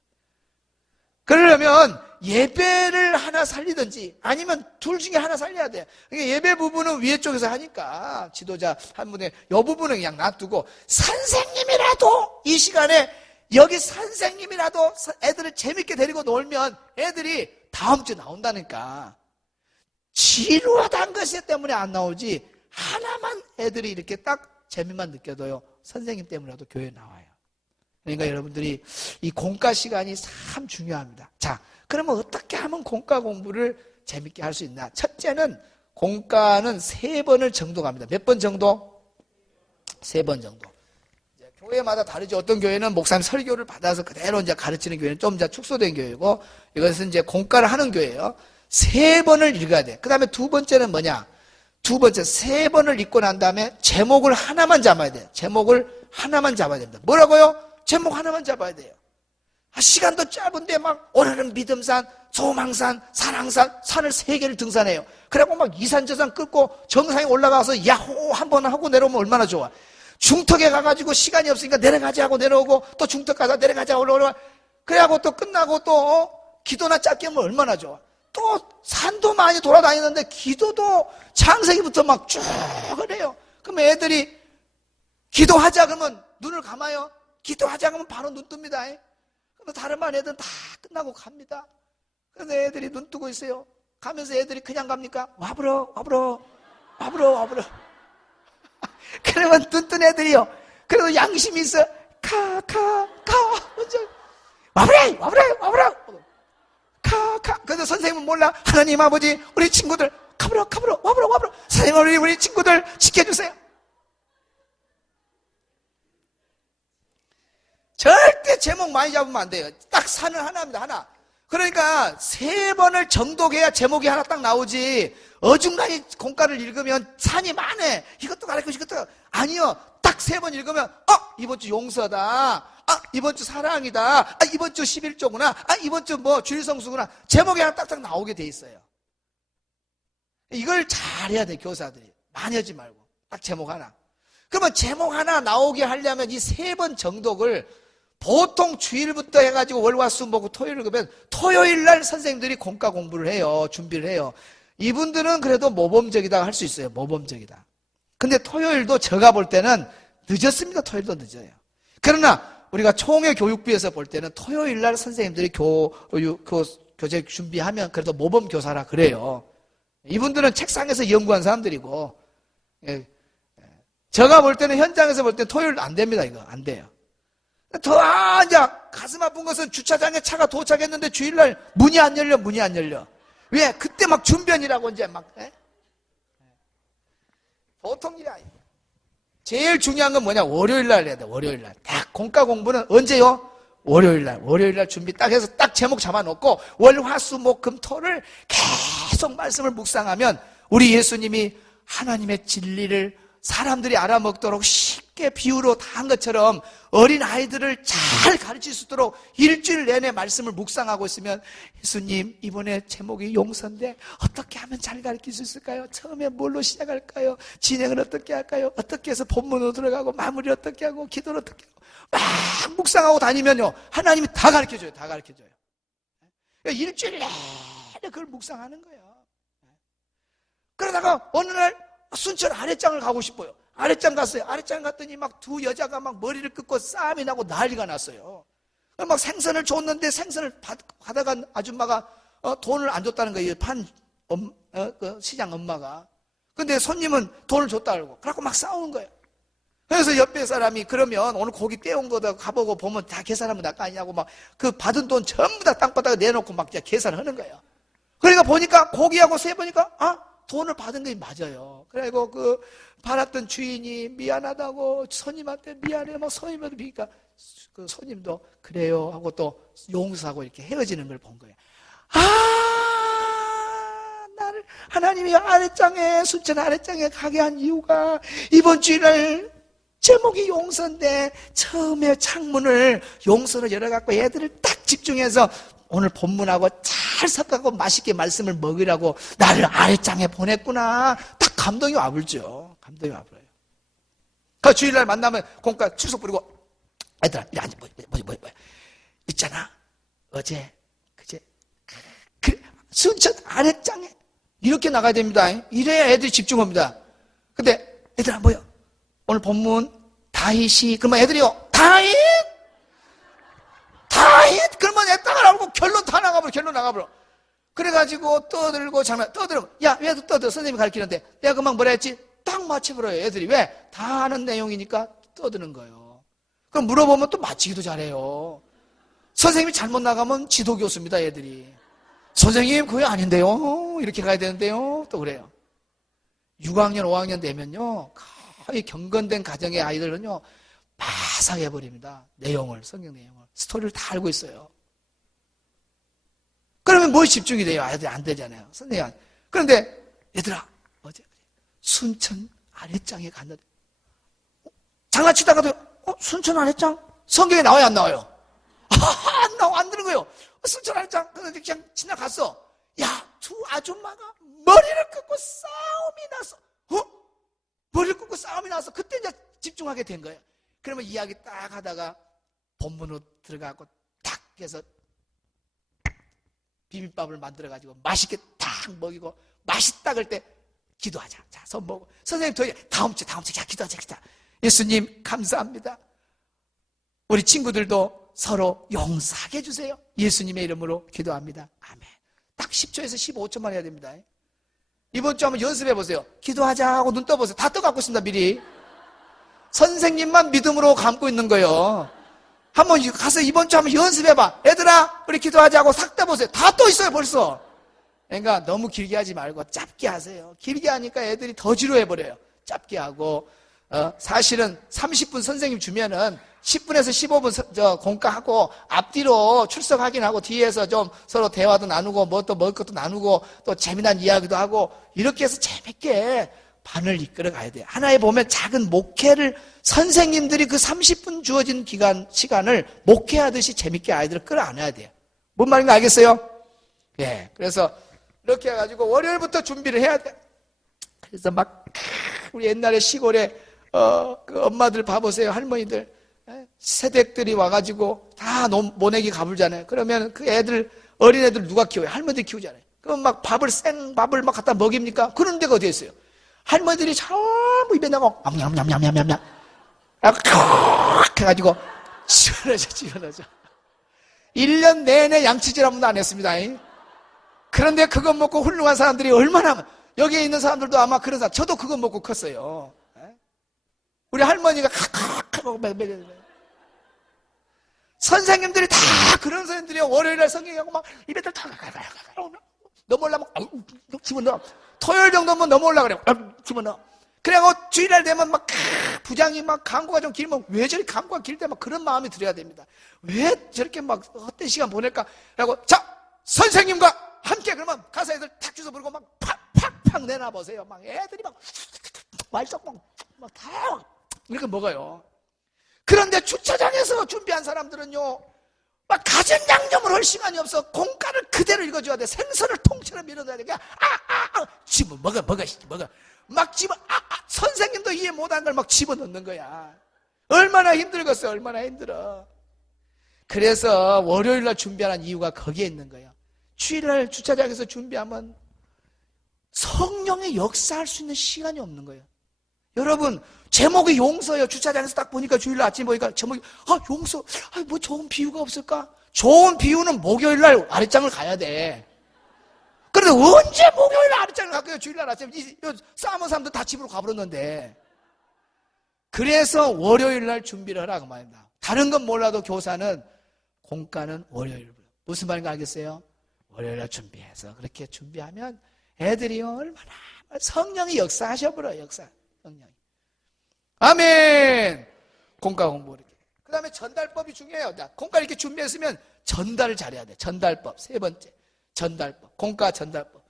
그러려면 예배를 하나 살리든지 아니면 둘 중에 하나 살려야 돼요. 그러니까 예배 부분은 위에 쪽에서 하니까 지도자 한 분의 이 부분은 그냥 놔두고 선생님이라도 이 시간에 여기 선생님이라도 애들을 재밌게 데리고 놀면 애들이 다음 주에 나온다니까. 지루하다는 것 때문에 안 나오지 하나만 애들이 이렇게 딱 재미만 느껴도요 선생님 때문에라도 교회에 나와요. 그러니까 여러분들이 이 공과 시간이 참 중요합니다. 자, 그러면 어떻게 하면 공과 공부를 재밌게 할 수 있나? 첫째는 공과는 3번을 정독합니다. 몇 번 정도? 3번 정도. 교회마다 다르죠. 어떤 교회는 목사님 설교를 받아서 그대로 이제 가르치는 교회는 좀 이제 축소된 교회고, 이것은 이제 공과를 하는 교회예요. 3번을 읽어야 돼. 그 다음에 두 번째는 뭐냐? 두 번째, 3번을 읽고 난 다음에 제목을 하나만 잡아야 돼요. 제목을 하나만 잡아야 됩니다. 뭐라고요? 제목 하나만 잡아야 돼요. 시간도 짧은데 막 오늘은 믿음산, 소망산, 사랑산, 산을 3개를 등산해요. 그래갖고 막 이산저산 끊고 정상에 올라가서 야호 한번 하고 내려오면 얼마나 좋아. 중턱에 가가지고 시간이 없으니까 내려가지 하고 내려오고 또 중턱 가서 내려가지 하고 올라오고 그래갖고 또 끝나고 또 기도나 짧게 하면 얼마나 좋아. 또 산도 많이 돌아다니는데 기도도 창세기부터 막 쭉 그래요. 그럼 애들이 기도하자 그러면 눈을 감아요. 기도하자 그러면 바로 눈 뜹니다. 그럼 다른 반 애들은 다 끝나고 갑니다. 그래서 애들이 눈 뜨고 있어요. 가면서 애들이 그냥 갑니까? 와불어. 그러면 눈 뜬 애들이요. 그래도 양심이 있어. 가. 와불어. 가. 그래서 선생님은 몰라. 하나님 아버지, 우리 친구들, 가불어. 와불어. 선생님, 우리 친구들 지켜주세요. 절대 제목 많이 잡으면 안 돼요. 딱 산을 하나입니다, 하나. 그러니까 3번을 정독해야 제목이 하나 딱 나오지. 어중간히 공과를 읽으면 산이 많네. 이것도 가르치고 이것도 아니요. 딱 3번 읽으면 이번 주 용서다. 이번 주 사랑이다. 이번 주 11조구나. 이번 주 뭐 주일성수구나. 제목이 하나 딱딱 나오게 돼 있어요. 이걸 잘해야 돼, 교사들이. 많이 하지 말고. 딱 제목 하나. 그러면 제목 하나 나오게 하려면 이 3번 정독을 보통 주일부터 해가지고 월화수목고 토요일을 그러면 토요일 날 선생님들이 공과 공부를 해요. 준비를 해요. 이분들은 그래도 모범적이다 할 수 있어요. 모범적이다. 근데 토요일도 제가 볼 때는 늦었습니다. 토요일도 늦어요. 그러나 우리가 총회 교육부에서 볼 때는 토요일 날 선생님들이 교재 준비하면 그래도 모범 교사라 그래요. 이분들은 책상에서 연구한 사람들이고 예. 제가 볼 때는 현장에서 볼 때 토요일 안 됩니다. 이거 안 돼요. 더 이제 가슴 아픈 것은 주차장에 차가 도착했는데 주일날 문이 안 열려. 왜? 그때 막 준변이라고 이제 막 보통 일이 아니에요. 제일 중요한 건 뭐냐? 월요일날 해야 돼. 월요일날 딱 공과 공부는 언제요? 월요일날 준비 딱 해서 딱 제목 잡아놓고 월화수목금토를 계속 말씀을 묵상하면 우리 예수님이 하나님의 진리를 사람들이 알아먹도록 쉽게 비유로 다 한 것처럼 어린아이들을 잘 가르칠 수 있도록 일주일 내내 말씀을 묵상하고 있으면 예수님 이번에 제목이 용서인데 어떻게 하면 잘 가르칠 수 있을까요? 처음에 뭘로 시작할까요? 진행을 어떻게 할까요? 어떻게 해서 본문으로 들어가고 마무리를 어떻게 하고 기도를 어떻게 하고 막 묵상하고 다니면요 하나님이 다 가르쳐줘요. 일주일 내내 그걸 묵상하는 거예요. 그러다가 어느 날 순천 아랫장을 가고 싶어요. 아랫장 갔어요. 아랫장 갔더니 막 두 여자가 막 머리를 끊고 싸움이 나고 난리가 났어요. 막 생선을 줬는데 생선을 받아간 아줌마가 돈을 안 줬다는 거예요. 그 시장 엄마가. 근데 손님은 돈을 줬다 그러고. 그래갖고 막 싸우는 거예요. 그래서 옆에 사람이 그러면 오늘 고기 떼온 거다 가보고 보면 다 계산하면 날 거 아니냐고 막 그 받은 돈 전부 다 땅바닥에 내놓고 막 계산하는 거예요. 그러니까 보니까 고기하고 세 보니까 돈을 받은 게 맞아요. 그리고 그 받았던 주인이 미안하다고 손님한테 미안해 막 손님한테 비니까 그 손님도 그래요 하고 또 용서하고 이렇게 헤어지는 걸 본 거예요. 나를 하나님이 순천 아랫장에 가게 한 이유가 이번 주일날 제목이 용서인데 처음에 창문을 용서로 열어갖고 애들을 딱 집중해서 오늘 본문하고 잘 섞어갖고 맛있게 말씀을 먹으라고 나를 아랫장에 보냈구나. 딱 감동이 와불죠. 감동이 와불어요. 그 주일날 만나면 공과 출석 부리고 애들아 이리 앉아. 뭐야 있잖아 어제 그제 그래 순천 아랫장에 이렇게 나가야 됩니다. 이래야 애들이 집중합니다. 근데 애들아 뭐야 오늘 본문 다윗이 그러면 애들이요 다윗 그러면 애 딱 알고 결론 다 나가버려. 그래가지고 떠들고 떠들어. 야, 왜 떠들어? 선생님이 가르치는데 내가 금방 뭐라 했지? 딱 맞춰버려요. 애들이 왜? 다 아는 내용이니까 떠드는 거예요. 그럼 물어보면 또 맞히기도 잘해요. 선생님이 잘못 나가면 지도교수입니다. 애들이. 선생님 그게 아닌데요. 이렇게 가야 되는데요. 또 그래요. 6학년 5학년 되면요 거의 경건된 가정의 아이들은요 마상해버립니다. 성경 내용을 스토리를 다 알고 있어요. 그러면 뭐에 집중이 돼요? 아이들이 안 되잖아요. 선생님. 그런데 얘들아 어제 순천 아랫장에 갔는데 장난치다가도 순천 아랫장? 성경에 나와요 안 나와요? 안 되는 거예요. 순천 아랫장 그런데 그냥 지나갔어. 야, 두 아줌마가 머리를 끊고 싸움이 났어. 머리를 끊고 싸움이 나서 그때 이제 집중하게 된 거예요. 그러면 이야기 딱 하다가 본문으로 들어가고 딱 해서 비빔밥을 만들어가지고 맛있게 딱 먹이고 맛있다 그럴 때 기도하자. 자, 손 보고 선생님 다음 주 자, 기도하자. 예수님 감사합니다. 우리 친구들도 서로 용서하게 해주세요. 예수님의 이름으로 기도합니다. 아멘. 딱 10초에서 15초만 해야 됩니다. 이번 주 한번 연습해 보세요. 기도하자 하고 눈 떠보세요. 다 떠갖고 있습니다. 미리. 선생님만 믿음으로 감고 있는 거예요. 한번 가서 이번 주 한번 연습해봐. 얘들아 우리 기도하자고 싹 떠보세요. 다 떠 있어요 벌써. 그러니까 너무 길게 하지 말고 짧게 하세요. 길게 하니까 애들이 더 지루해버려요. 짧게 하고 사실은 30분 선생님 주면은 10분에서 15분 공과하고 앞뒤로 출석 확인하고 뒤에서 좀 서로 대화도 나누고 뭐 또 먹을 것도 나누고 또 재미난 이야기도 하고 이렇게 해서 재밌게 반을 이끌어 가야 돼요. 하나에 보면 작은 목회를 선생님들이 그 30분 주어진 시간을 목회하듯이 재밌게 아이들을 끌어안아야 돼요. 뭔 말인가 알겠어요? 예. 그래서 이렇게 해가지고 월요일부터 준비를 해야 돼. 그래서 막 우리 옛날에 시골에 그 엄마들 봐보세요. 할머니들 새댁들이 와가지고 다 모내기 가불잖아요. 그러면 그 어린애들 누가 키워요? 할머니들이 키우잖아요. 그럼 막 생밥을 막 갖다 먹입니까? 그런 데가 어디 있어요? 할머니들이 전부 입에 넣고 냠냠냠냠냠냠 해가지고 시원하죠. 1년 내내 양치질 한 번도 안 했습니다. 그런데 그거 먹고 훌륭한 사람들이 얼마나 여기에 있는 사람들도 아마 그런 사람, 저도 그거 먹고 컸어요. 우리 할머니가 카카카고 선생님들이 다 그런 선생님들이요. 월요일날 성경하고 막 입에들 다 넘어오려면 집어넣어. 토요일 정도면 넘어오려고 그래요. 집어넣어. 그래갖고 주일날 되면 막 부장이 막 강구가 좀 길면 왜 저리 강구가 길 때 막 그런 마음이 들어야 됩니다. 왜 저렇게 막 헛된 시간 보낼까? 그래갖고 자 선생님과 함께 그러면 가서 애들 탁 주워 부르고 막 팍팍팍 내놔보세요. 막 애들이 막 말썽 다 이렇게 먹어요. 그런데 주차장에서 준비한 사람들은요, 막 가진 양념을 할 시간이 없어. 공가를 그대로 읽어줘야 돼. 생선을 통째로 밀어넣어야 돼. 그냥 집어 먹어. 막 집어 선생님도 이해 못한 걸 막 집어넣는 거야. 얼마나 힘들겠어요. 얼마나 힘들어. 그래서 월요일날 준비하는 이유가 거기에 있는 거예요. 주일날 주차장에서 준비하면 성령의 역사할 수 있는 시간이 없는 거예요. 여러분, 제목이 용서예요. 주차장에서 딱 보니까 주일날 아침 보니까 제목이 용서. 뭐 좋은 비유가 없을까? 좋은 비유는 목요일날 아랫장을 가야 돼. 그런데 언제 목요일날 아랫장을 갈까요? 주일날 아침 싸움은 사람들 다 집으로 가버렸는데. 그래서 월요일날 준비를 하라고 말입니다. 다른 건 몰라도 교사는 공과는 월요일. 무슨 말인가 알겠어요? 월요일날 준비해서 그렇게 준비하면 애들이 얼마나 성령이 역사하셔버려요. 역사. 성령이. 아멘. 공과 공부 이렇게. 그 다음에 전달법이 중요해요. 공과 이렇게 준비했으면 전달을 잘해야 돼. 전달법. 세 번째. 전달법. 공과 전달법.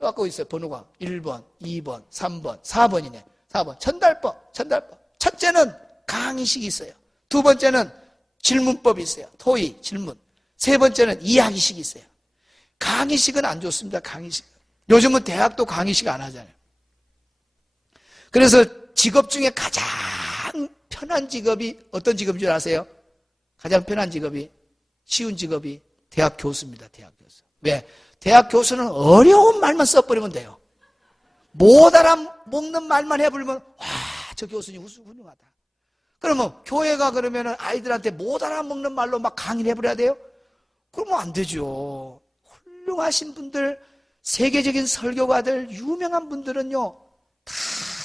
갖고 있어요. 번호가 1번, 2번, 3번, 4번이네. 4번. 전달법. 첫째는 강의식이 있어요. 두 번째는 질문법이 있어요. 토의, 질문. 세 번째는 이야기식이 있어요. 강의식은 안 좋습니다. 강의식. 요즘은 대학도 강의식 안 하잖아요. 그래서 직업 중에 가장 편한 직업이 어떤 직업인 줄 아세요? 가장 편한 직업이, 쉬운 직업이 대학 교수입니다. 대학 교수. 왜? 대학 교수는 어려운 말만 써버리면 돼요. 못 알아먹는 말만 해버리면 와, 저 교수님 훌륭하다. 그러면 교회가 그러면 아이들한테 못 알아먹는 말로 막 강의를 해버려야 돼요? 그러면 안 되죠. 훌륭하신 분들, 세계적인 설교가들, 유명한 분들은요, 다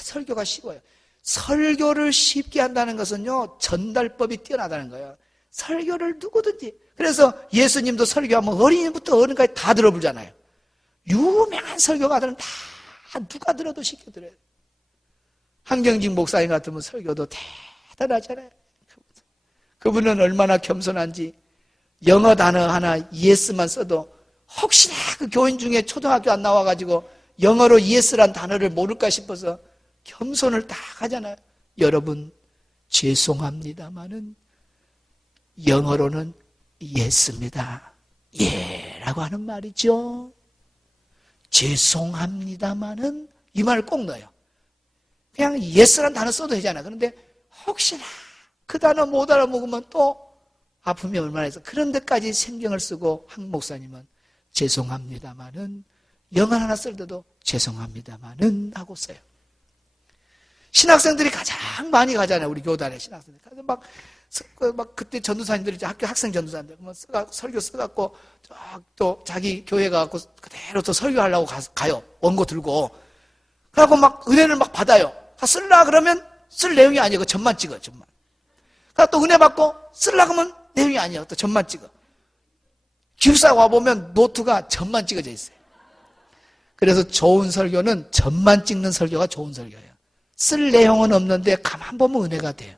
설교가 쉬워요. 설교를 쉽게 한다는 것은요, 전달법이 뛰어나다는 거예요. 설교를 누구든지. 그래서 예수님도 설교하면 어린이부터 어른까지 다 들어보잖아요. 유명한 설교가들은 다 누가 들어도 쉽게 들어요. 한경직 목사님 같으면 설교도 대단하잖아요. 그분은 얼마나 겸손한지 영어 단어 하나 yes만 써도 혹시나 그 교인 중에 초등학교 안 나와가지고 영어로 yes란 단어를 모를까 싶어서 겸손을 다 하잖아요. 여러분 죄송합니다마는 영어로는 yes입니다. 예라고 하는 말이죠. 죄송합니다마는 이 말을 꼭 넣어요. 그냥 yes란 단어 써도 되잖아요. 그런데 혹시나 그 단어 못 알아먹으면 또 아픔이 얼마나 해서 그런 데까지 신경을 쓰고 한 목사님은 죄송합니다마는 영어 하나 쓸 때도 죄송합니다마는 하고 써요. 신학생들이 가장 많이 가잖아요. 우리 교단에 신학생들이. 막 그때 전도사님들이 학교 학생 전도사님들 설교 써갖고 또 자기 교회 가갖고 그대로 또 설교하려고 가요. 원고 들고. 그래갖고 막 은혜를 막 받아요. 쓸라 그러면 쓸 내용이 아니고 점만 찍어. 점만. 그래서 또 은혜 받고 쓸라 그러면 내용이 아니야. 또 점만 찍어. 기숙사 와보면 노트가 점만 찍어져 있어요. 그래서 좋은 설교는 점만 찍는 설교가 좋은 설교예요. 쓸 내용은 없는데 가만 보면 은혜가 돼요.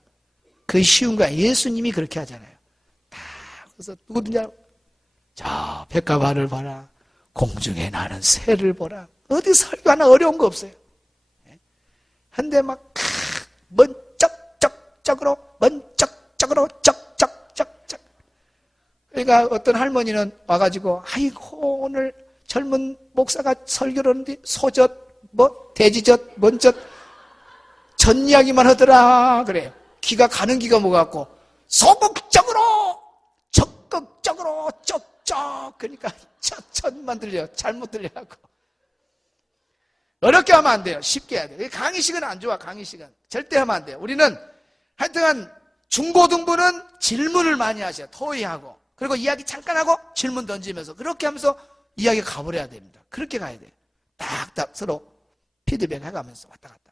그게 쉬운 거야. 예수님이 그렇게 하잖아요. 다 그래서 누구든지 저 백합화를 봐라. 공중에 나는 새를 보라. 어디 설교 하나 어려운 거 없어요. 한데 막 먼쩍쩍쩍으로 쩍쩍쩍쩍. 그러니까 어떤 할머니는 와가지고 아이고 오늘 젊은 목사가 설교를 하는데 소젖 돼지젖 뭔젖 전 이야기만 하더라 그래요. 귀가 가는 귀가 뭐같고 소극적으로 적극적으로 쩍쩍 그러니까 첫만 들려 잘못 들려갖고 어렵게 하면 안 돼요. 쉽게 해야 돼요. 강의식은 안 좋아. 강의식은 절대 하면 안 돼요. 우리는 하여튼간 중고등부는 질문을 많이 하셔요. 토의하고 그리고 이야기 잠깐 하고 질문 던지면서 그렇게 하면서 이야기 가버려야 됩니다. 그렇게 가야 돼요. 딱딱 서로 피드백 해가면서 왔다 갔다.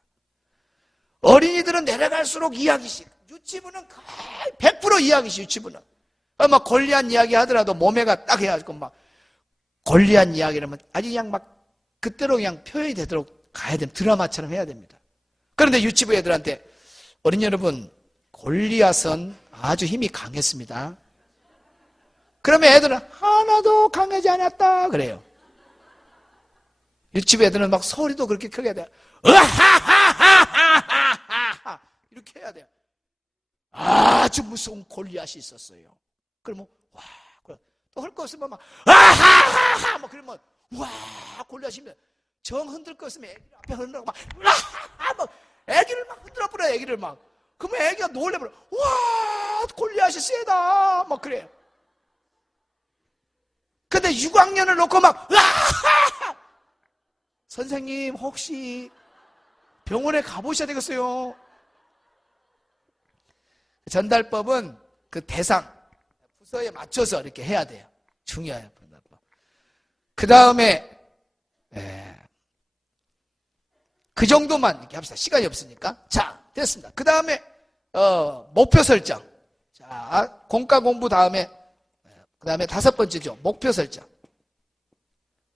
어린이들은 내려갈수록 이야기식, 유치부는 거의 100% 이야기식, 유치부는. 막 권리한 이야기 하더라도 몸에가 딱 해가지고 막 권리한 이야기라면 아주 그냥 막 그때로 그냥 표현이 되도록 가야 됩니다. 드라마처럼 해야 됩니다. 그런데 유치부 애들한테 어린이 여러분, 골리앗은 아주 힘이 강했습니다. 그러면 애들은 하나도 강하지 않았다 그래요. 유치부 애들은 막 소리도 그렇게 크게 해야 돼요. 으하하하하하하 이렇게 해야 돼요. 아주 무서운 골리앗이 있었어요. 그러면 와, 또 할 거 없으면 막 아하하하 막 그러면 와 골리앗이면 정 흔들 거 없으면 애기 앞에 흔들고 막 아하 막 애기를 막 흔들어 버려 애기를 막. 그러면 애기가 놀래버려. 와 골리앗이 세다 막 그래요. 근데 6학년을 놓고 막 아하 선생님 혹시 병원에 가보셔야 되겠어요. 전달법은 그 대상 부서에 맞춰서 이렇게 해야 돼요. 중요해요. 그 다음에 그 정도만 이렇게 합시다. 시간이 없으니까. 자, 됐습니다. 그 다음에 목표 설정. 자, 공과 공부 다음에 그 다음에 5번째죠. 목표 설정.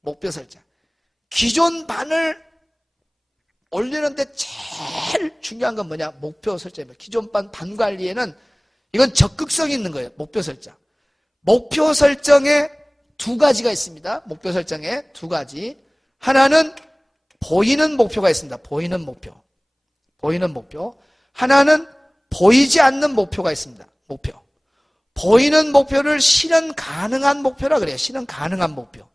목표 설정. 기존 반을 올리는데 제일 중요한 건 뭐냐? 목표 설정입니다. 기존 반 관리에는 이건 적극성이 있는 거예요. 목표 설정. 목표 설정에 2가지가 있습니다. 목표 설정에 2가지. 하나는 보이는 목표가 있습니다. 보이는 목표. 보이는 목표. 하나는 보이지 않는 목표가 있습니다. 목표. 보이는 목표를 실현 가능한 목표라 그래요. 실현 가능한 목표.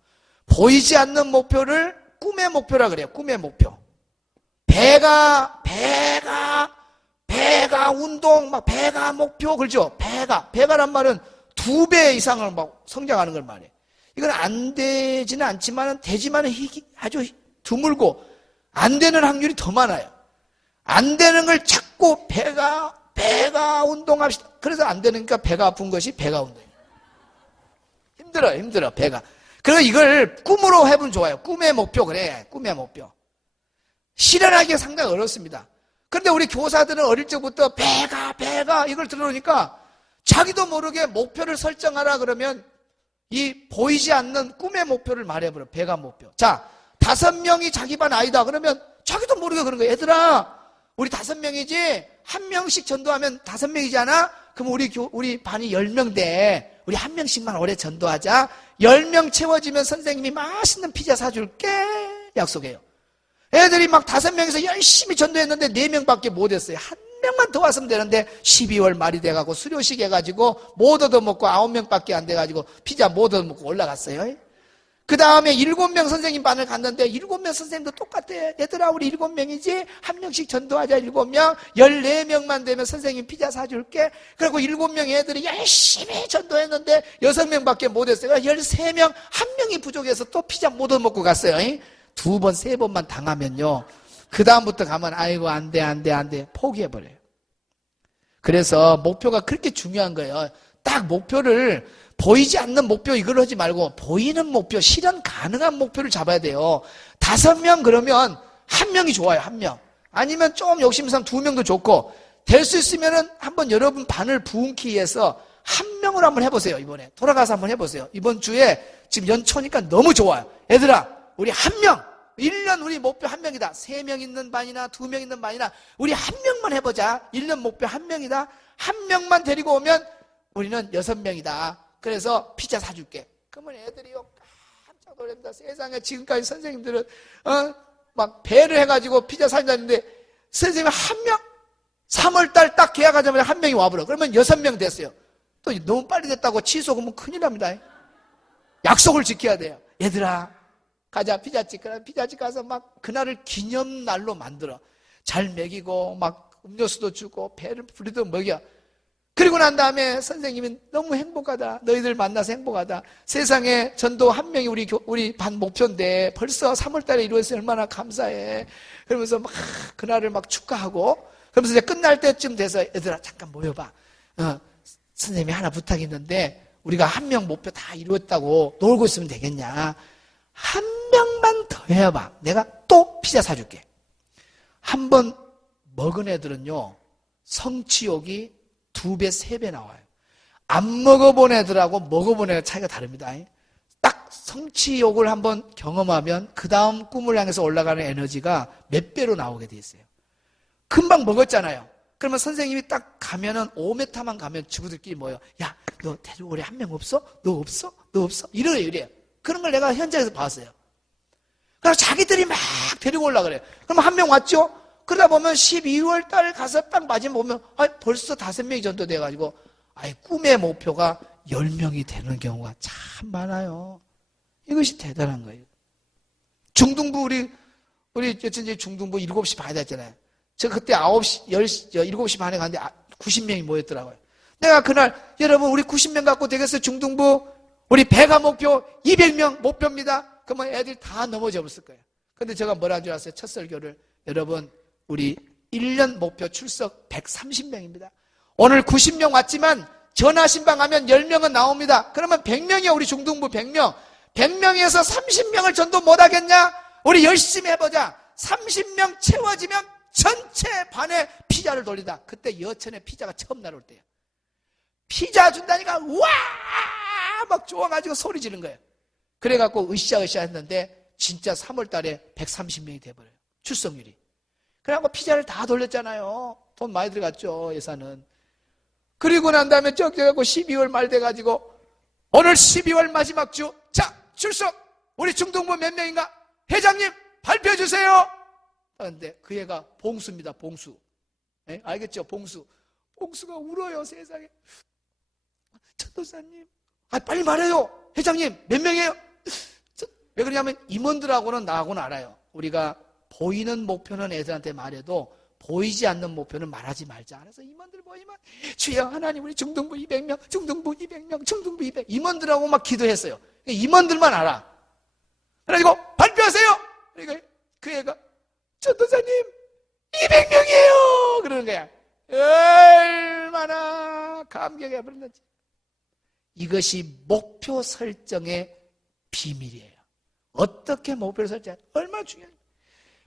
보이지 않는 목표를 꿈의 목표라 그래요. 꿈의 목표. 배가 운동, 막 배가 목표, 그렇죠? 배가란 말은 2배 이상을 막 성장하는 걸 말해요. 이건 안 되지는 않지만, 되지만은 아주 드물고, 안 되는 확률이 더 많아요. 안 되는 걸 자꾸 배가 운동합시다. 그래서 안 되니까 배가 아픈 것이 배가 운동이에요. 힘들어, 배가. 그래서 이걸 꿈으로 해보면 좋아요. 꿈의 목표, 그래. 꿈의 목표. 실현하기가 상당히 어렵습니다. 그런데 우리 교사들은 어릴 적부터 배가 이걸 들어오니까 자기도 모르게 목표를 설정하라 그러면 이 보이지 않는 꿈의 목표를 말해버려. 배가 목표. 자, 5명이 자기 반 아이다 그러면 자기도 모르게 그런 거예요. 얘들아, 우리 5명이지 1명씩 전도하면 5명이잖아. 그럼 우리 반이 10명 우리 1명씩만 오래 전도하자. 10명 채워지면 선생님이 맛있는 피자 사줄게. 약속해요. 애들이 막 5명에서 열심히 전도했는데 4명밖에 못했어요. 1명만 더 왔으면 되는데 12월 말이 돼가지고 수료식 해가지고 못 얻어먹고 9명밖에 안 돼가지고 피자 못 얻어먹고 올라갔어요. 그 다음에 7명 선생님 반을 갔는데 7명 선생님도 똑같아. 얘들아 우리 7명이지 1명씩 전도하자. 7명 14명만 되면 선생님 피자 사줄게. 그리고 7명 애들이 열심히 전도했는데 6명밖에 못했어요. 13명 1명이 부족해서 또 피자 못 얻어먹고 갔어요. 2번 3번만 당하면요 그 다음부터 가면 아이고 안돼 포기해버려요. 그래서 목표가 그렇게 중요한 거예요. 딱 목표를 보이지 않는 목표 이걸 하지 말고 보이는 목표, 실현 가능한 목표를 잡아야 돼요. 5명 그러면 1명이 좋아요. 1명. 아니면 좀 욕심상 2명도 좋고 될 수 있으면은 한번 여러분 반을 부흥키 위해서 1명으로 한번 해보세요. 이번에 돌아가서 한번 해보세요. 이번 주에 지금 연초니까 너무 좋아요. 얘들아 우리 1명 1년 우리 목표 1명이다. 3명 있는 반이나 2명 있는 반이나 우리 1명만 해보자. 1년 목표 1명이다. 1명만 데리고 오면 우리는 6명이다. 그래서 피자 사줄게. 그러면 애들이요 깜짝 놀랍니다. 세상에 지금까지 선생님들은 막 배를 해가지고 피자 사준다는데 선생님 1명 3월달 딱 계약하자마자 1명이 와버려. 그러면 6명 됐어요. 또 너무 빨리 됐다고 취소하면 큰일 납니다. 약속을 지켜야 돼요. 얘들아 가자 피자집. 그럼 피자집 가서 막 그날을 기념날로 만들어. 잘 먹이고 막 음료수도 주고 배를 부리도 먹여. 그리고 난 다음에 선생님이 너무 행복하다. 너희들 만나서 행복하다. 세상에 전도 1명이 우리 반 목표인데 벌써 3월달에 이루어져서 얼마나 감사해. 그러면서 막 그날을 막 축하하고 그러면서 이제 끝날 때쯤 돼서 얘들아 잠깐 모여봐. 선생님이 하나 부탁이 있는데 우리가 1명 목표 다 이루었다고 놀고 있으면 되겠냐. 1명만 더 해봐. 내가 또 피자 사줄게. 한 번 먹은 애들은요, 성취욕이 2배, 3배 나와요. 안 먹어본 애들하고 먹어본 애가 차이가 다릅니다. 딱 성취욕을 한번 경험하면 그 다음 꿈을 향해서 올라가는 에너지가 몇 배로 나오게 돼 있어요. 금방 먹었잖아요. 그러면 선생님이 딱 가면은 5m만 가면 친구들끼리 모여. 야, 너 돼지고기 한 명 없어? 너 없어? 너 없어? 이래요. 그런 걸 내가 현장에서 봤어요. 그래서 자기들이 막 데리고 올라가래요. 그럼 한 명 왔죠? 그러다 보면 12월 달 가서 딱 마지막 보면 벌써 5명이 전도돼가지고 꿈의 목표가 10명이 되는 경우가 참 많아요. 이것이 대단한 거예요. 중등부 우리 여튼 중등부 7시 반에 됐잖아요. 제가 그때 9시, 10시, 7시 반에 갔는데 90명이 모였더라고요. 내가 그날 여러분 우리 90명 갖고 되겠어요? 중등부 우리 배가 목표 200명 목표입니다. 그러면 애들이 다 넘어져 버렸을 거예요. 근데 제가 뭐라 줄 아세요? 첫 설교를 여러분 우리 1년 목표 출석 130명입니다. 오늘 90명 왔지만 전화 신방하면 10명은 나옵니다. 그러면 100명이야. 우리 중등부 100명. 100명에서 30명을 전도 못하겠냐? 우리 열심히 해보자. 30명 채워지면 전체 반에 피자를 돌리다. 그때 여천에 피자가 처음 날아올 때예요. 피자 준다니까 와! 막 좋아가지고 소리 지른 거예요. 그래갖고 으쌰으쌰 했는데 진짜 3월 달에 130명이 돼버려요. 출석률이. 그래갖고 피자를 다 돌렸잖아요. 돈 많이 들어갔죠, 예산은. 그리고 난 다음에 쩍쩍하고 12월 말 돼가지고 오늘 12월 마지막 주, 자, 출석! 우리 중등부 몇 명인가? 회장님, 발표해 주세요! 그런데 그 애가 봉수입니다, 봉수. 네? 알겠죠? 봉수. 봉수가 울어요, 세상에. 전도사님, 빨리 말해요! 회장님, 몇 명이에요? 왜 그러냐면 임원들하고는 나하고는 알아요. 우리가 보이는 목표는 애들한테 말해도 보이지 않는 목표는 말하지 말자. 그래서 임원들 모이면 주여 하나님 우리 중등부 200명, 중등부 200명, 중등부 200 임원들하고 막 기도했어요. 임원들만 알아. 그래가지고 발표하세요. 그러니까 그 애가 전도사님 200명이에요. 그러는 거야. 얼마나 감격해 버렸는지. 이것이 목표 설정의 비밀이에요. 어떻게 목표를 설정해? 얼마나 중요해요.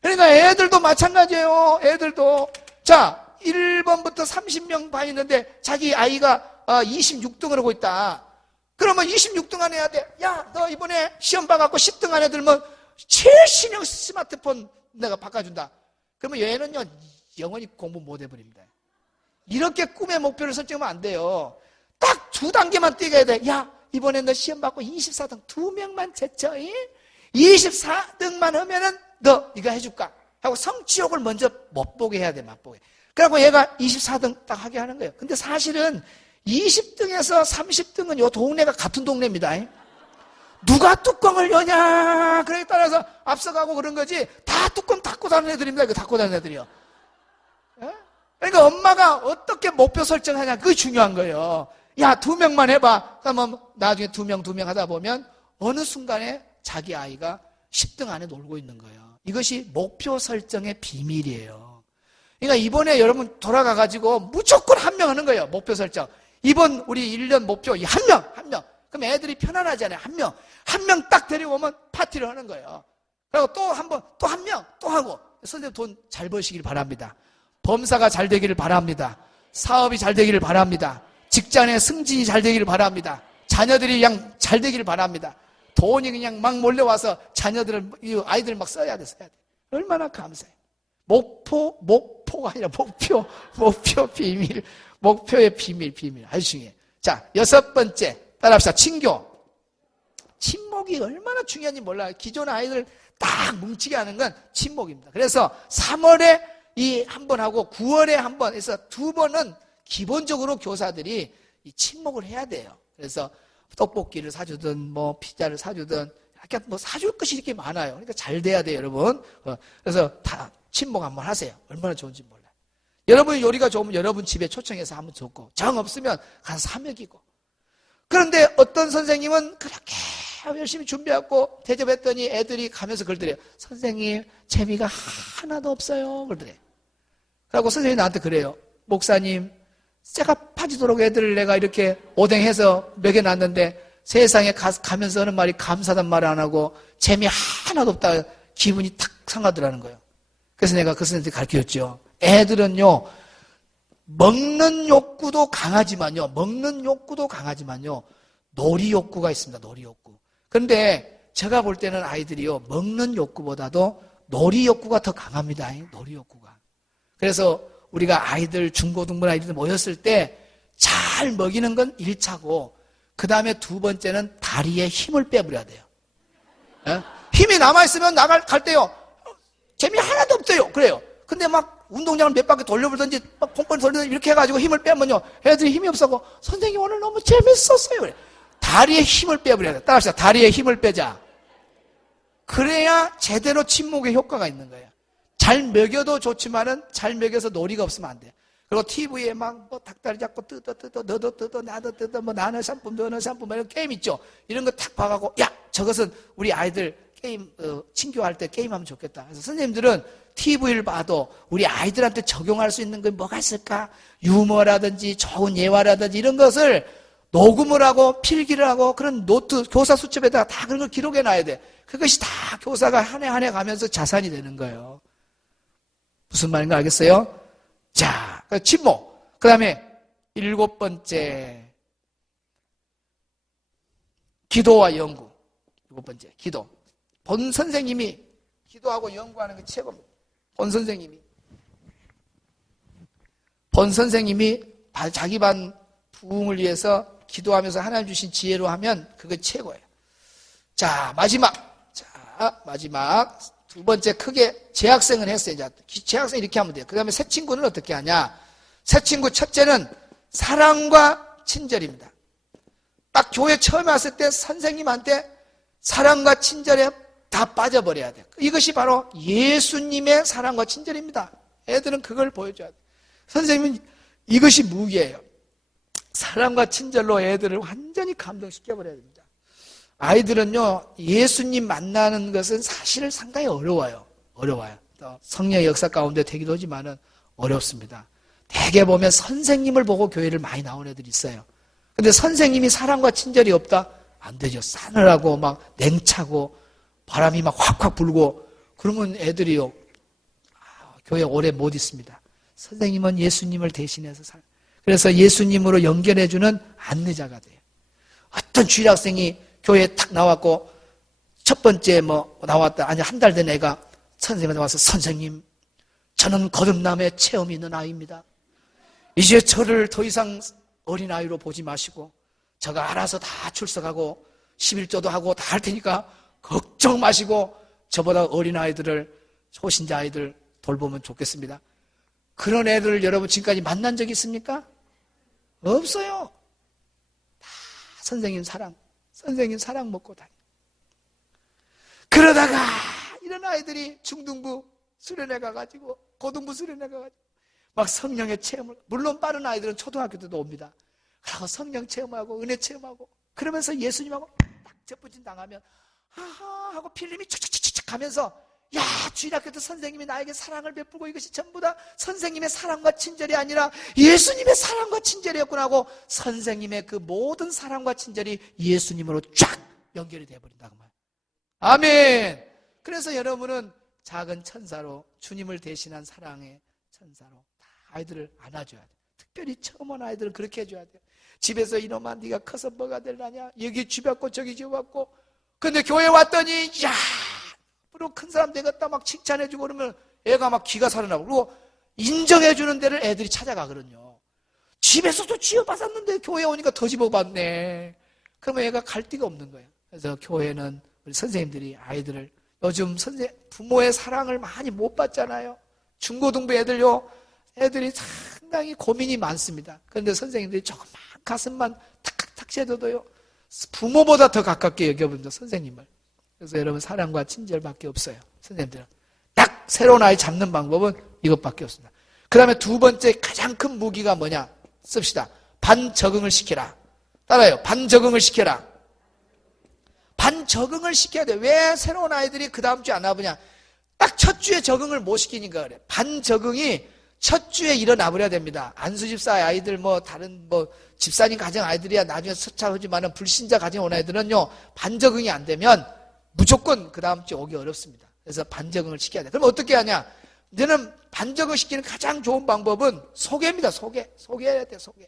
그러니까 애들도 마찬가지예요. 애들도. 자, 1번부터 30명 반 있는데 자기 아이가 26등을 하고 있다. 그러면 26등 안 해야 돼. 야, 너 이번에 시험 봐갖고 10등 안에 들면 최신형 스마트폰 내가 바꿔준다. 그러면 얘는요, 영원히 공부 못 해버립니다. 이렇게 꿈의 목표를 설정하면 안 돼요. 딱 2단계만 뛰게 해야 돼. 야, 이번에 너 시험 받고 24등 2명만 제쳐. 24등만 하면은 너 이거 해줄까? 하고 성취욕을 먼저 못보게 해야 돼, 맛보게. 그래갖고 얘가 24등 딱 하게 하는 거예요. 근데 사실은 20등에서 30등은 요 동네가 같은 동네입니다. 누가 뚜껑을 여냐? 그에 따라서 앞서가고 그런 거지. 다 뚜껑 닫고 다니는 애들입니다. 이거 닫고 다니는 애들이요. 그러니까 엄마가 어떻게 목표 설정하냐. 그게 중요한 거예요. 야, 2명만 해봐. 그러면 나중에 2명 하다 보면 어느 순간에 자기 아이가 10등 안에 놀고 있는 거예요. 이것이 목표 설정의 비밀이에요. 그러니까 이번에 여러분 돌아가가지고 무조건 1명 하는 거예요. 목표 설정. 이번 우리 1년 목표 1명. 그럼 애들이 편안하잖아요. 1명. 1명 딱 데려오면 파티를 하는 거예요. 그리고 또 한 번, 또 1명, 또 하고. 선생님 돈 잘 버시길 바랍니다. 범사가 잘 되기를 바랍니다. 사업이 잘 되기를 바랍니다. 직장의 승진이 잘 되기를 바랍니다. 자녀들이 그냥 잘 되기를 바랍니다. 돈이 그냥 막 몰려와서 자녀들을, 아이들 막 써야 돼. 얼마나 감사해. 목표가 아니라 목표 비밀. 목표의 비밀. 아주 중요해. 자, 6번째. 따라합시다. 친교. 친목이 얼마나 중요한지 몰라요. 기존 아이들 딱 뭉치게 하는 건 친목입니다. 그래서 3월에 이 한 번 하고 9월에 한 번 해서 2번은 기본적으로 교사들이 이 친목을 해야 돼요. 그래서 떡볶이를 사주든 뭐 피자를 사주든 이렇게 뭐 사줄 것이 이렇게 많아요. 그러니까 잘 돼야 돼요, 여러분. 그래서 다 친목 한번 하세요. 얼마나 좋은지 몰라요. 여러분 요리가 좋으면 여러분 집에 초청해서 하면 좋고 정 없으면 가서 사 먹이고. 그런데 어떤 선생님은 그렇게 열심히 준비하고 대접했더니 애들이 가면서 그러더래요. 선생님 재미가 하나도 없어요. 그러더래요. 그리고 선생님이 나한테 그래요. 목사님 쇠가 파지도록 애들을 내가 이렇게 오뎅해서 먹여놨는데 세상에 가면서 하는 말이 감사하단 말을 안 하고 재미 하나도 없다. 기분이 탁 상하더라는 거예요. 그래서 내가 그 선생님한테 가르쳐줬죠. 애들은요, 먹는 욕구도 강하지만요, 놀이 욕구가 있습니다. 놀이 욕구. 그런데 제가 볼 때는 아이들이요, 먹는 욕구보다도 놀이 욕구가 더 강합니다. 놀이 욕구가. 그래서 우리가 아이들, 중고등부 아이들 모였을 때 잘 먹이는 건 1차고, 그 다음에 두 번째는 다리에 힘을 빼버려야 돼요. 에? 힘이 남아있으면 갈 때요, 재미 하나도 없어요. 그래요. 근데 막 운동장을 몇 바퀴 돌려보든지, 막 pompon이 돌리든지 이렇게 해가지고 힘을 빼면요, 애들이 힘이 없어서, 선생님 오늘 너무 재밌었어요. 그래. 다리에 힘을 빼버려야 돼. 따라합시다. 다리에 힘을 빼자. 그래야 제대로 침묵의 효과가 있는 거예요. 잘 먹여도 좋지만은 잘 먹여서 놀이가 없으면 안 돼. 그리고 TV에 막 뭐 닭다리 잡고 뜯어 너도 뜯어 나도 뜯어 뭐 나는 샴푸 너는 샴푸 뭐 이런 게임 있죠. 이런 거 탁 봐가고 야 저것은 우리 아이들 게임 친교할 때 게임하면 좋겠다. 그래서 선생님들은 TV를 봐도 우리 아이들한테 적용할 수 있는 게 뭐가 있을까? 유머라든지 좋은 예화라든지 이런 것을 녹음을 하고 필기를 하고 그런 노트 교사 수첩에다가 다 그런 걸 기록해 놔야 돼. 그것이 다 교사가 한 해 한 해 가면서 자산이 되는 거예요. 무슨 말인가 알겠어요? 자, 침묵. 그 다음에 7번째 기도와 연구. 7번째 기도. 본 선생님이 기도하고 연구하는 게 최고입니다. 본 선생님이 자기 반 부흥을 위해서 기도하면서 하나님 주신 지혜로 하면 그게 최고예요. 자, 마지막 두 번째 크게 재학생은 했어요. 이제 재학생 이렇게 하면 돼요. 그 다음에 새 친구는 어떻게 하냐? 새 친구 첫째는 사랑과 친절입니다. 딱 교회 처음 왔을 때 선생님한테 사랑과 친절에 다 빠져버려야 돼요. 이것이 바로 예수님의 사랑과 친절입니다. 애들은 그걸 보여줘야 돼요. 선생님은 이것이 무기예요. 사랑과 친절로 애들을 완전히 감동시켜버려야 됩니다. 아이들은요, 예수님 만나는 것은 사실 상당히 어려워요. 성령의 역사 가운데 되기도 하지만은 어렵습니다. 대개 보면 선생님을 보고 교회를 많이 나온 애들이 있어요. 근데 선생님이 사랑과 친절이 없다? 안 되죠. 싸늘하고 막 냉차고 바람이 막 확확 불고 그러면 애들이요, 교회 오래 못 있습니다. 선생님은 예수님을 대신해서 그래서 예수님으로 연결해주는 안내자가 돼요. 어떤 주일학생이 교회에 딱 나왔고 첫 번째 나왔다. 아니 한 달 된 애가 선생님한테 와서 선생님 저는 거듭남의 체험이 있는 아이입니다. 이제 저를 더 이상 어린아이로 보지 마시고 제가 알아서 다 출석하고 11조도 하고 다 할 테니까 걱정 마시고 저보다 어린아이들을 초신자 아이들 돌보면 좋겠습니다. 그런 애들을 여러분 지금까지 만난 적 있습니까? 없어요. 다 선생님 사랑 먹고 다녀. 그러다가 이런 아이들이 중등부 수련회 가가지고 고등부 수련회 가가지고 막 성령의 체험을, 물론 빠른 아이들은 초등학교 때도 옵니다. 그러고 성령 체험하고 은혜 체험하고 그러면서 예수님하고 딱 접붙임 당하면 아하 하고 필름이 촉촉촉촉 가면서 야 주일학교 때 선생님이 나에게 사랑을 베풀고 이것이 전부 다 선생님의 사랑과 친절이 아니라 예수님의 사랑과 친절이었구나 하고 선생님의 그 모든 사랑과 친절이 예수님으로 쫙 연결이 되어버린다고 말이에요. 아멘. 그래서 여러분은 작은 천사로 주님을 대신한 사랑의 천사로 다 아이들을 안아줘야 돼요. 특별히 처음 온 아이들은 그렇게 해줘야 돼요. 집에서 이놈아 네가 커서 뭐가 될라냐, 여기 쥐받고 저기 쥐받고, 근데 교회 왔더니 야 앞으로 큰 사람 되겠다 막 칭찬해주고 그러면 애가 막 기가 살아나고, 그리고 인정해주는 데를 애들이 찾아가거든요. 집에서도 쥐어받았는데 교회 오니까 더 집어받네. 그러면 애가 갈 데가 없는 거예요. 그래서 교회는 우리 선생님들이 아이들을, 요즘 부모의 사랑을 많이 못 받잖아요. 중고등부 애들이 상당히 고민이 많습니다. 그런데 선생님들이 조금만 가슴만 탁탁탁 сед어도요 부모보다 더 가깝게 여겨본다 선생님을. 그래서 여러분 사랑과 친절밖에 없어요. 선생님들은 딱 새로운 아이 잡는 방법은 이것밖에 없습니다. 그 다음에 두 번째 가장 큰 무기가 뭐냐 씁시다. 반적응을 시켜라. 따라요. 반적응을 시켜라. 반적응을 시켜야 돼. 왜 새로운 아이들이 그 다음 주에 안 와보냐. 딱 첫 주에 적응을 못 시키니까 그래. 반적응이 첫 주에 일어나 버려야 됩니다. 안수집사 아이들 다른 집사님 가정 아이들이야 나중에 서차하지만은 불신자 가정 온 아이들은요 반적응이 안 되면 무조건 그 다음 주에 오기 어렵습니다. 그래서 반적응을 시켜야 돼. 그럼 어떻게 하냐? 너는 반적응시키는 가장 좋은 방법은 소개입니다. 소개해야 돼, 소개.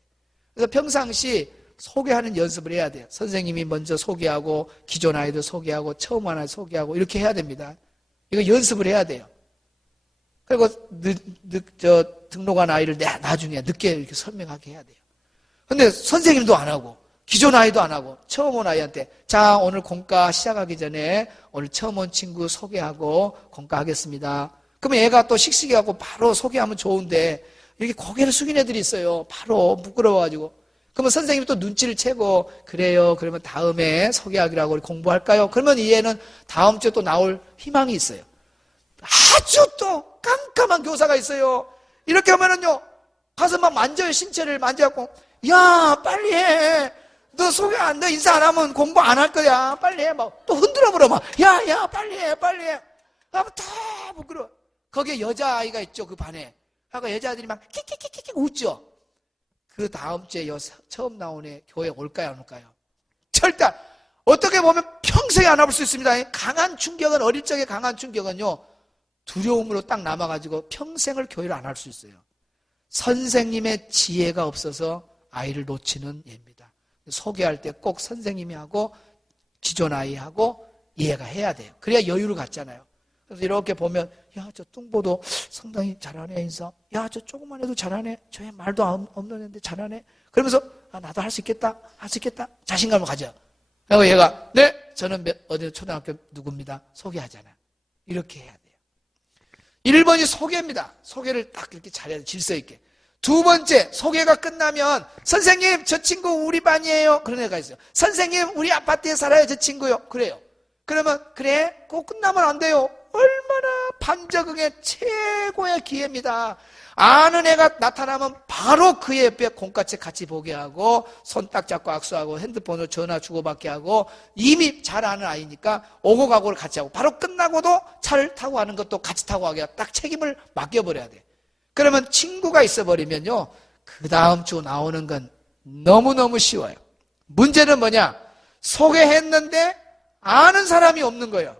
그래서 평상시 소개하는 연습을 해야 돼요. 선생님이 먼저 소개하고, 기존 아이들 소개하고, 처음 하나 소개하고, 이렇게 해야 됩니다. 이거 연습을 해야 돼요. 그리고 등록한 아이를 나중에 늦게 이렇게 설명하게 해야 돼요. 근데 선생님도 안 하고, 기존 아이도 안 하고, 처음 온 아이한테, 자, 오늘 공과 시작하기 전에 오늘 처음 온 친구 소개하고 공과 하겠습니다. 그러면 애가 또 씩씩해갖고 바로 소개하면 좋은데, 이렇게 고개를 숙인 애들이 있어요. 바로 부끄러워가지고. 그러면 선생님이 또 눈치를 채고, 그래요. 그러면 다음에 소개하기로 하고 우리 공부할까요? 그러면 이 애는 다음 주에 또 나올 희망이 있어요. 아주 또 깜깜한 교사가 있어요. 이렇게 하면은요, 가서 막 만져요. 신체를 만져갖고, 야, 빨리 해. 너 소개 안 돼. 인사 안 하면 공부 안 할 거야. 빨리 해. 막 또 흔들어 버려. 막, 야, 빨리 해. 빨리 해. 하면 다 부끄러워. 거기에 여자아이가 있죠. 그 반에. 하고 여자들이 막 킥킥킥킥 웃죠. 그 다음 주에 처음 나온 애 교회 올까요, 안 올까요? 절대, 어떻게 보면 평생에 안 와볼 수 있습니다. 강한 충격은, 어릴 적에 강한 충격은요, 두려움으로 딱 남아가지고 평생을 교회를 안 할 수 있어요. 선생님의 지혜가 없어서 아이를 놓치는 예입니다. 소개할 때 꼭 선생님이 하고, 기존 아이하고 이해가 해야 돼요. 그래야 여유를 갖잖아요. 그래서 이렇게 보면, 야, 저 뚱보도 상당히 잘하네, 인사. 야, 저 조금만 해도 잘하네. 저 애 말도 없는 애인데 잘하네. 그러면서, 아, 나도 할 수 있겠다. 할 수 있겠다. 자신감을 가져. 그리고 얘가, 네, 저는 어디 초등학교 누구입니다. 소개하잖아. 이렇게 해야 돼요. 1번이 소개입니다. 소개를 딱 이렇게 잘해야 돼. 질서 있게. 두 번째, 소개가 끝나면, 선생님, 저 친구 우리 반이에요. 그런 애가 있어요. 선생님, 우리 아파트에 살아요. 저 친구요. 그래요. 그러면, 그래? 그거 끝나면 안 돼요. 얼마나 반적응의 최고의 기회입니다. 아는 애가 나타나면 바로 그 옆에 공과책 같이 보게 하고, 손 딱 잡고 악수하고, 핸드폰으로 전화 주고받게 하고, 이미 잘 아는 아이니까 오고 가고를 같이 하고, 바로 끝나고도 차를 타고 가는 것도 같이 타고 가게 하고, 딱 책임을 맡겨버려야 돼. 그러면 친구가 있어버리면요, 그 다음 주 나오는 건 너무너무 쉬워요. 문제는 뭐냐? 소개했는데 아는 사람이 없는 거예요.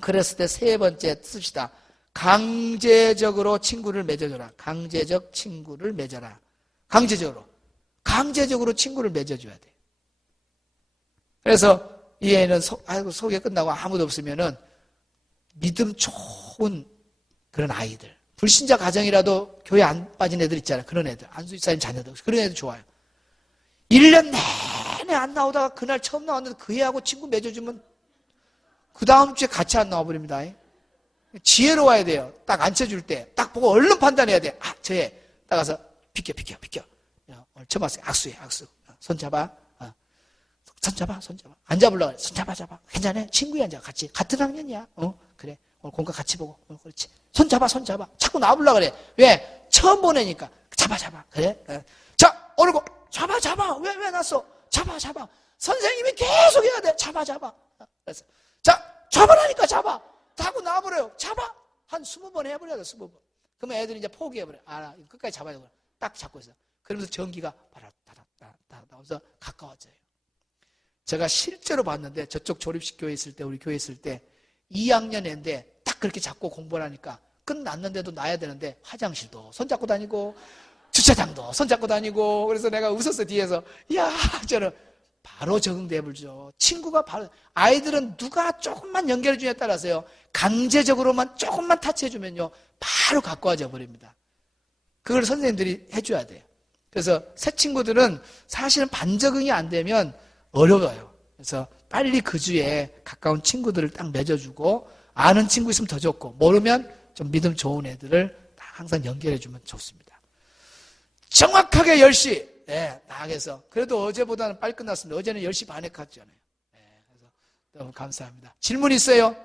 그랬을 때 세 번째 씁시다. 강제적으로 친구를 맺어줘라. 강제적 친구를 맺어라. 강제적으로 친구를 맺어줘야 돼. 그래서 이 애는 소개 끝나고 아무도 없으면은 믿음 좋은 그런 아이들. 불신자 가정이라도 교회 안 빠진 애들 있잖아요. 그런 애들. 안수이 쌓인 자녀들. 그런 애들 좋아요. 1년 내내 안 나오다가 그날 처음 나왔는데 그 애하고 친구 맺어주면 그 다음 주에 같이 안 나와버립니다. 지혜로워야 돼요. 딱 앉혀줄 때. 딱 보고 얼른 판단해야 돼. 아, 저 애. 딱 가서 비켜. 오늘 처음 왔어요. 악수해, 악수. 손 잡아. 손 잡아. 안 잡으려고 그래. 손 잡아. 괜찮아? 친구야, 이제 같이. 같은 학년이야. 그래. 오늘 공과 같이 보고. 그렇지. 손 잡아. 자꾸 나와보려고 그래. 왜? 처음 보내니까. 잡아. 그래? 자, 오늘 잡아. 왜 났어? 잡아. 선생님이 계속 해야 돼. 잡아. 그래서. 자, 잡아라니까 잡아. 하고 나와버려요. 잡아. 한 20번 해버려요. 20번. 그러면 애들이 이제 포기해버려. 아, 끝까지 잡아야 되구나. 딱 잡고 있어. 그러면서 전기가 바라다다다다 나오면서 가까워져요. 제가 실제로 봤는데 저쪽 조립식 교회 있을 때, 우리 교회 있을 때 2학년 애인데 딱 그렇게 잡고 공부를 하니까 끝났는데도 놔야 되는데 화장실도 손잡고 다니고 주차장도 손잡고 다니고, 그래서 내가 웃었어 뒤에서. 야, 저는 바로 적응돼버리죠. 친구가 바로, 아이들은 누가 조금만 연결해 주냐에 따라서요, 강제적으로만 조금만 타치해주면요, 바로 가까워져 버립니다. 그걸 선생님들이 해줘야 돼요. 그래서 새 친구들은 사실은 반적응이 안 되면 어려워요. 그래서 빨리 그 주에 가까운 친구들을 딱 맺어주고, 아는 친구 있으면 더 좋고, 모르면 좀 믿음 좋은 애들을 항상 연결해주면 좋습니다. 정확하게 10시, 나가서. 그래도 어제보다는 빨리 끝났습니다. 어제는 10시 반에 갔잖아요. 그래서 너무 감사합니다. 질문 있어요?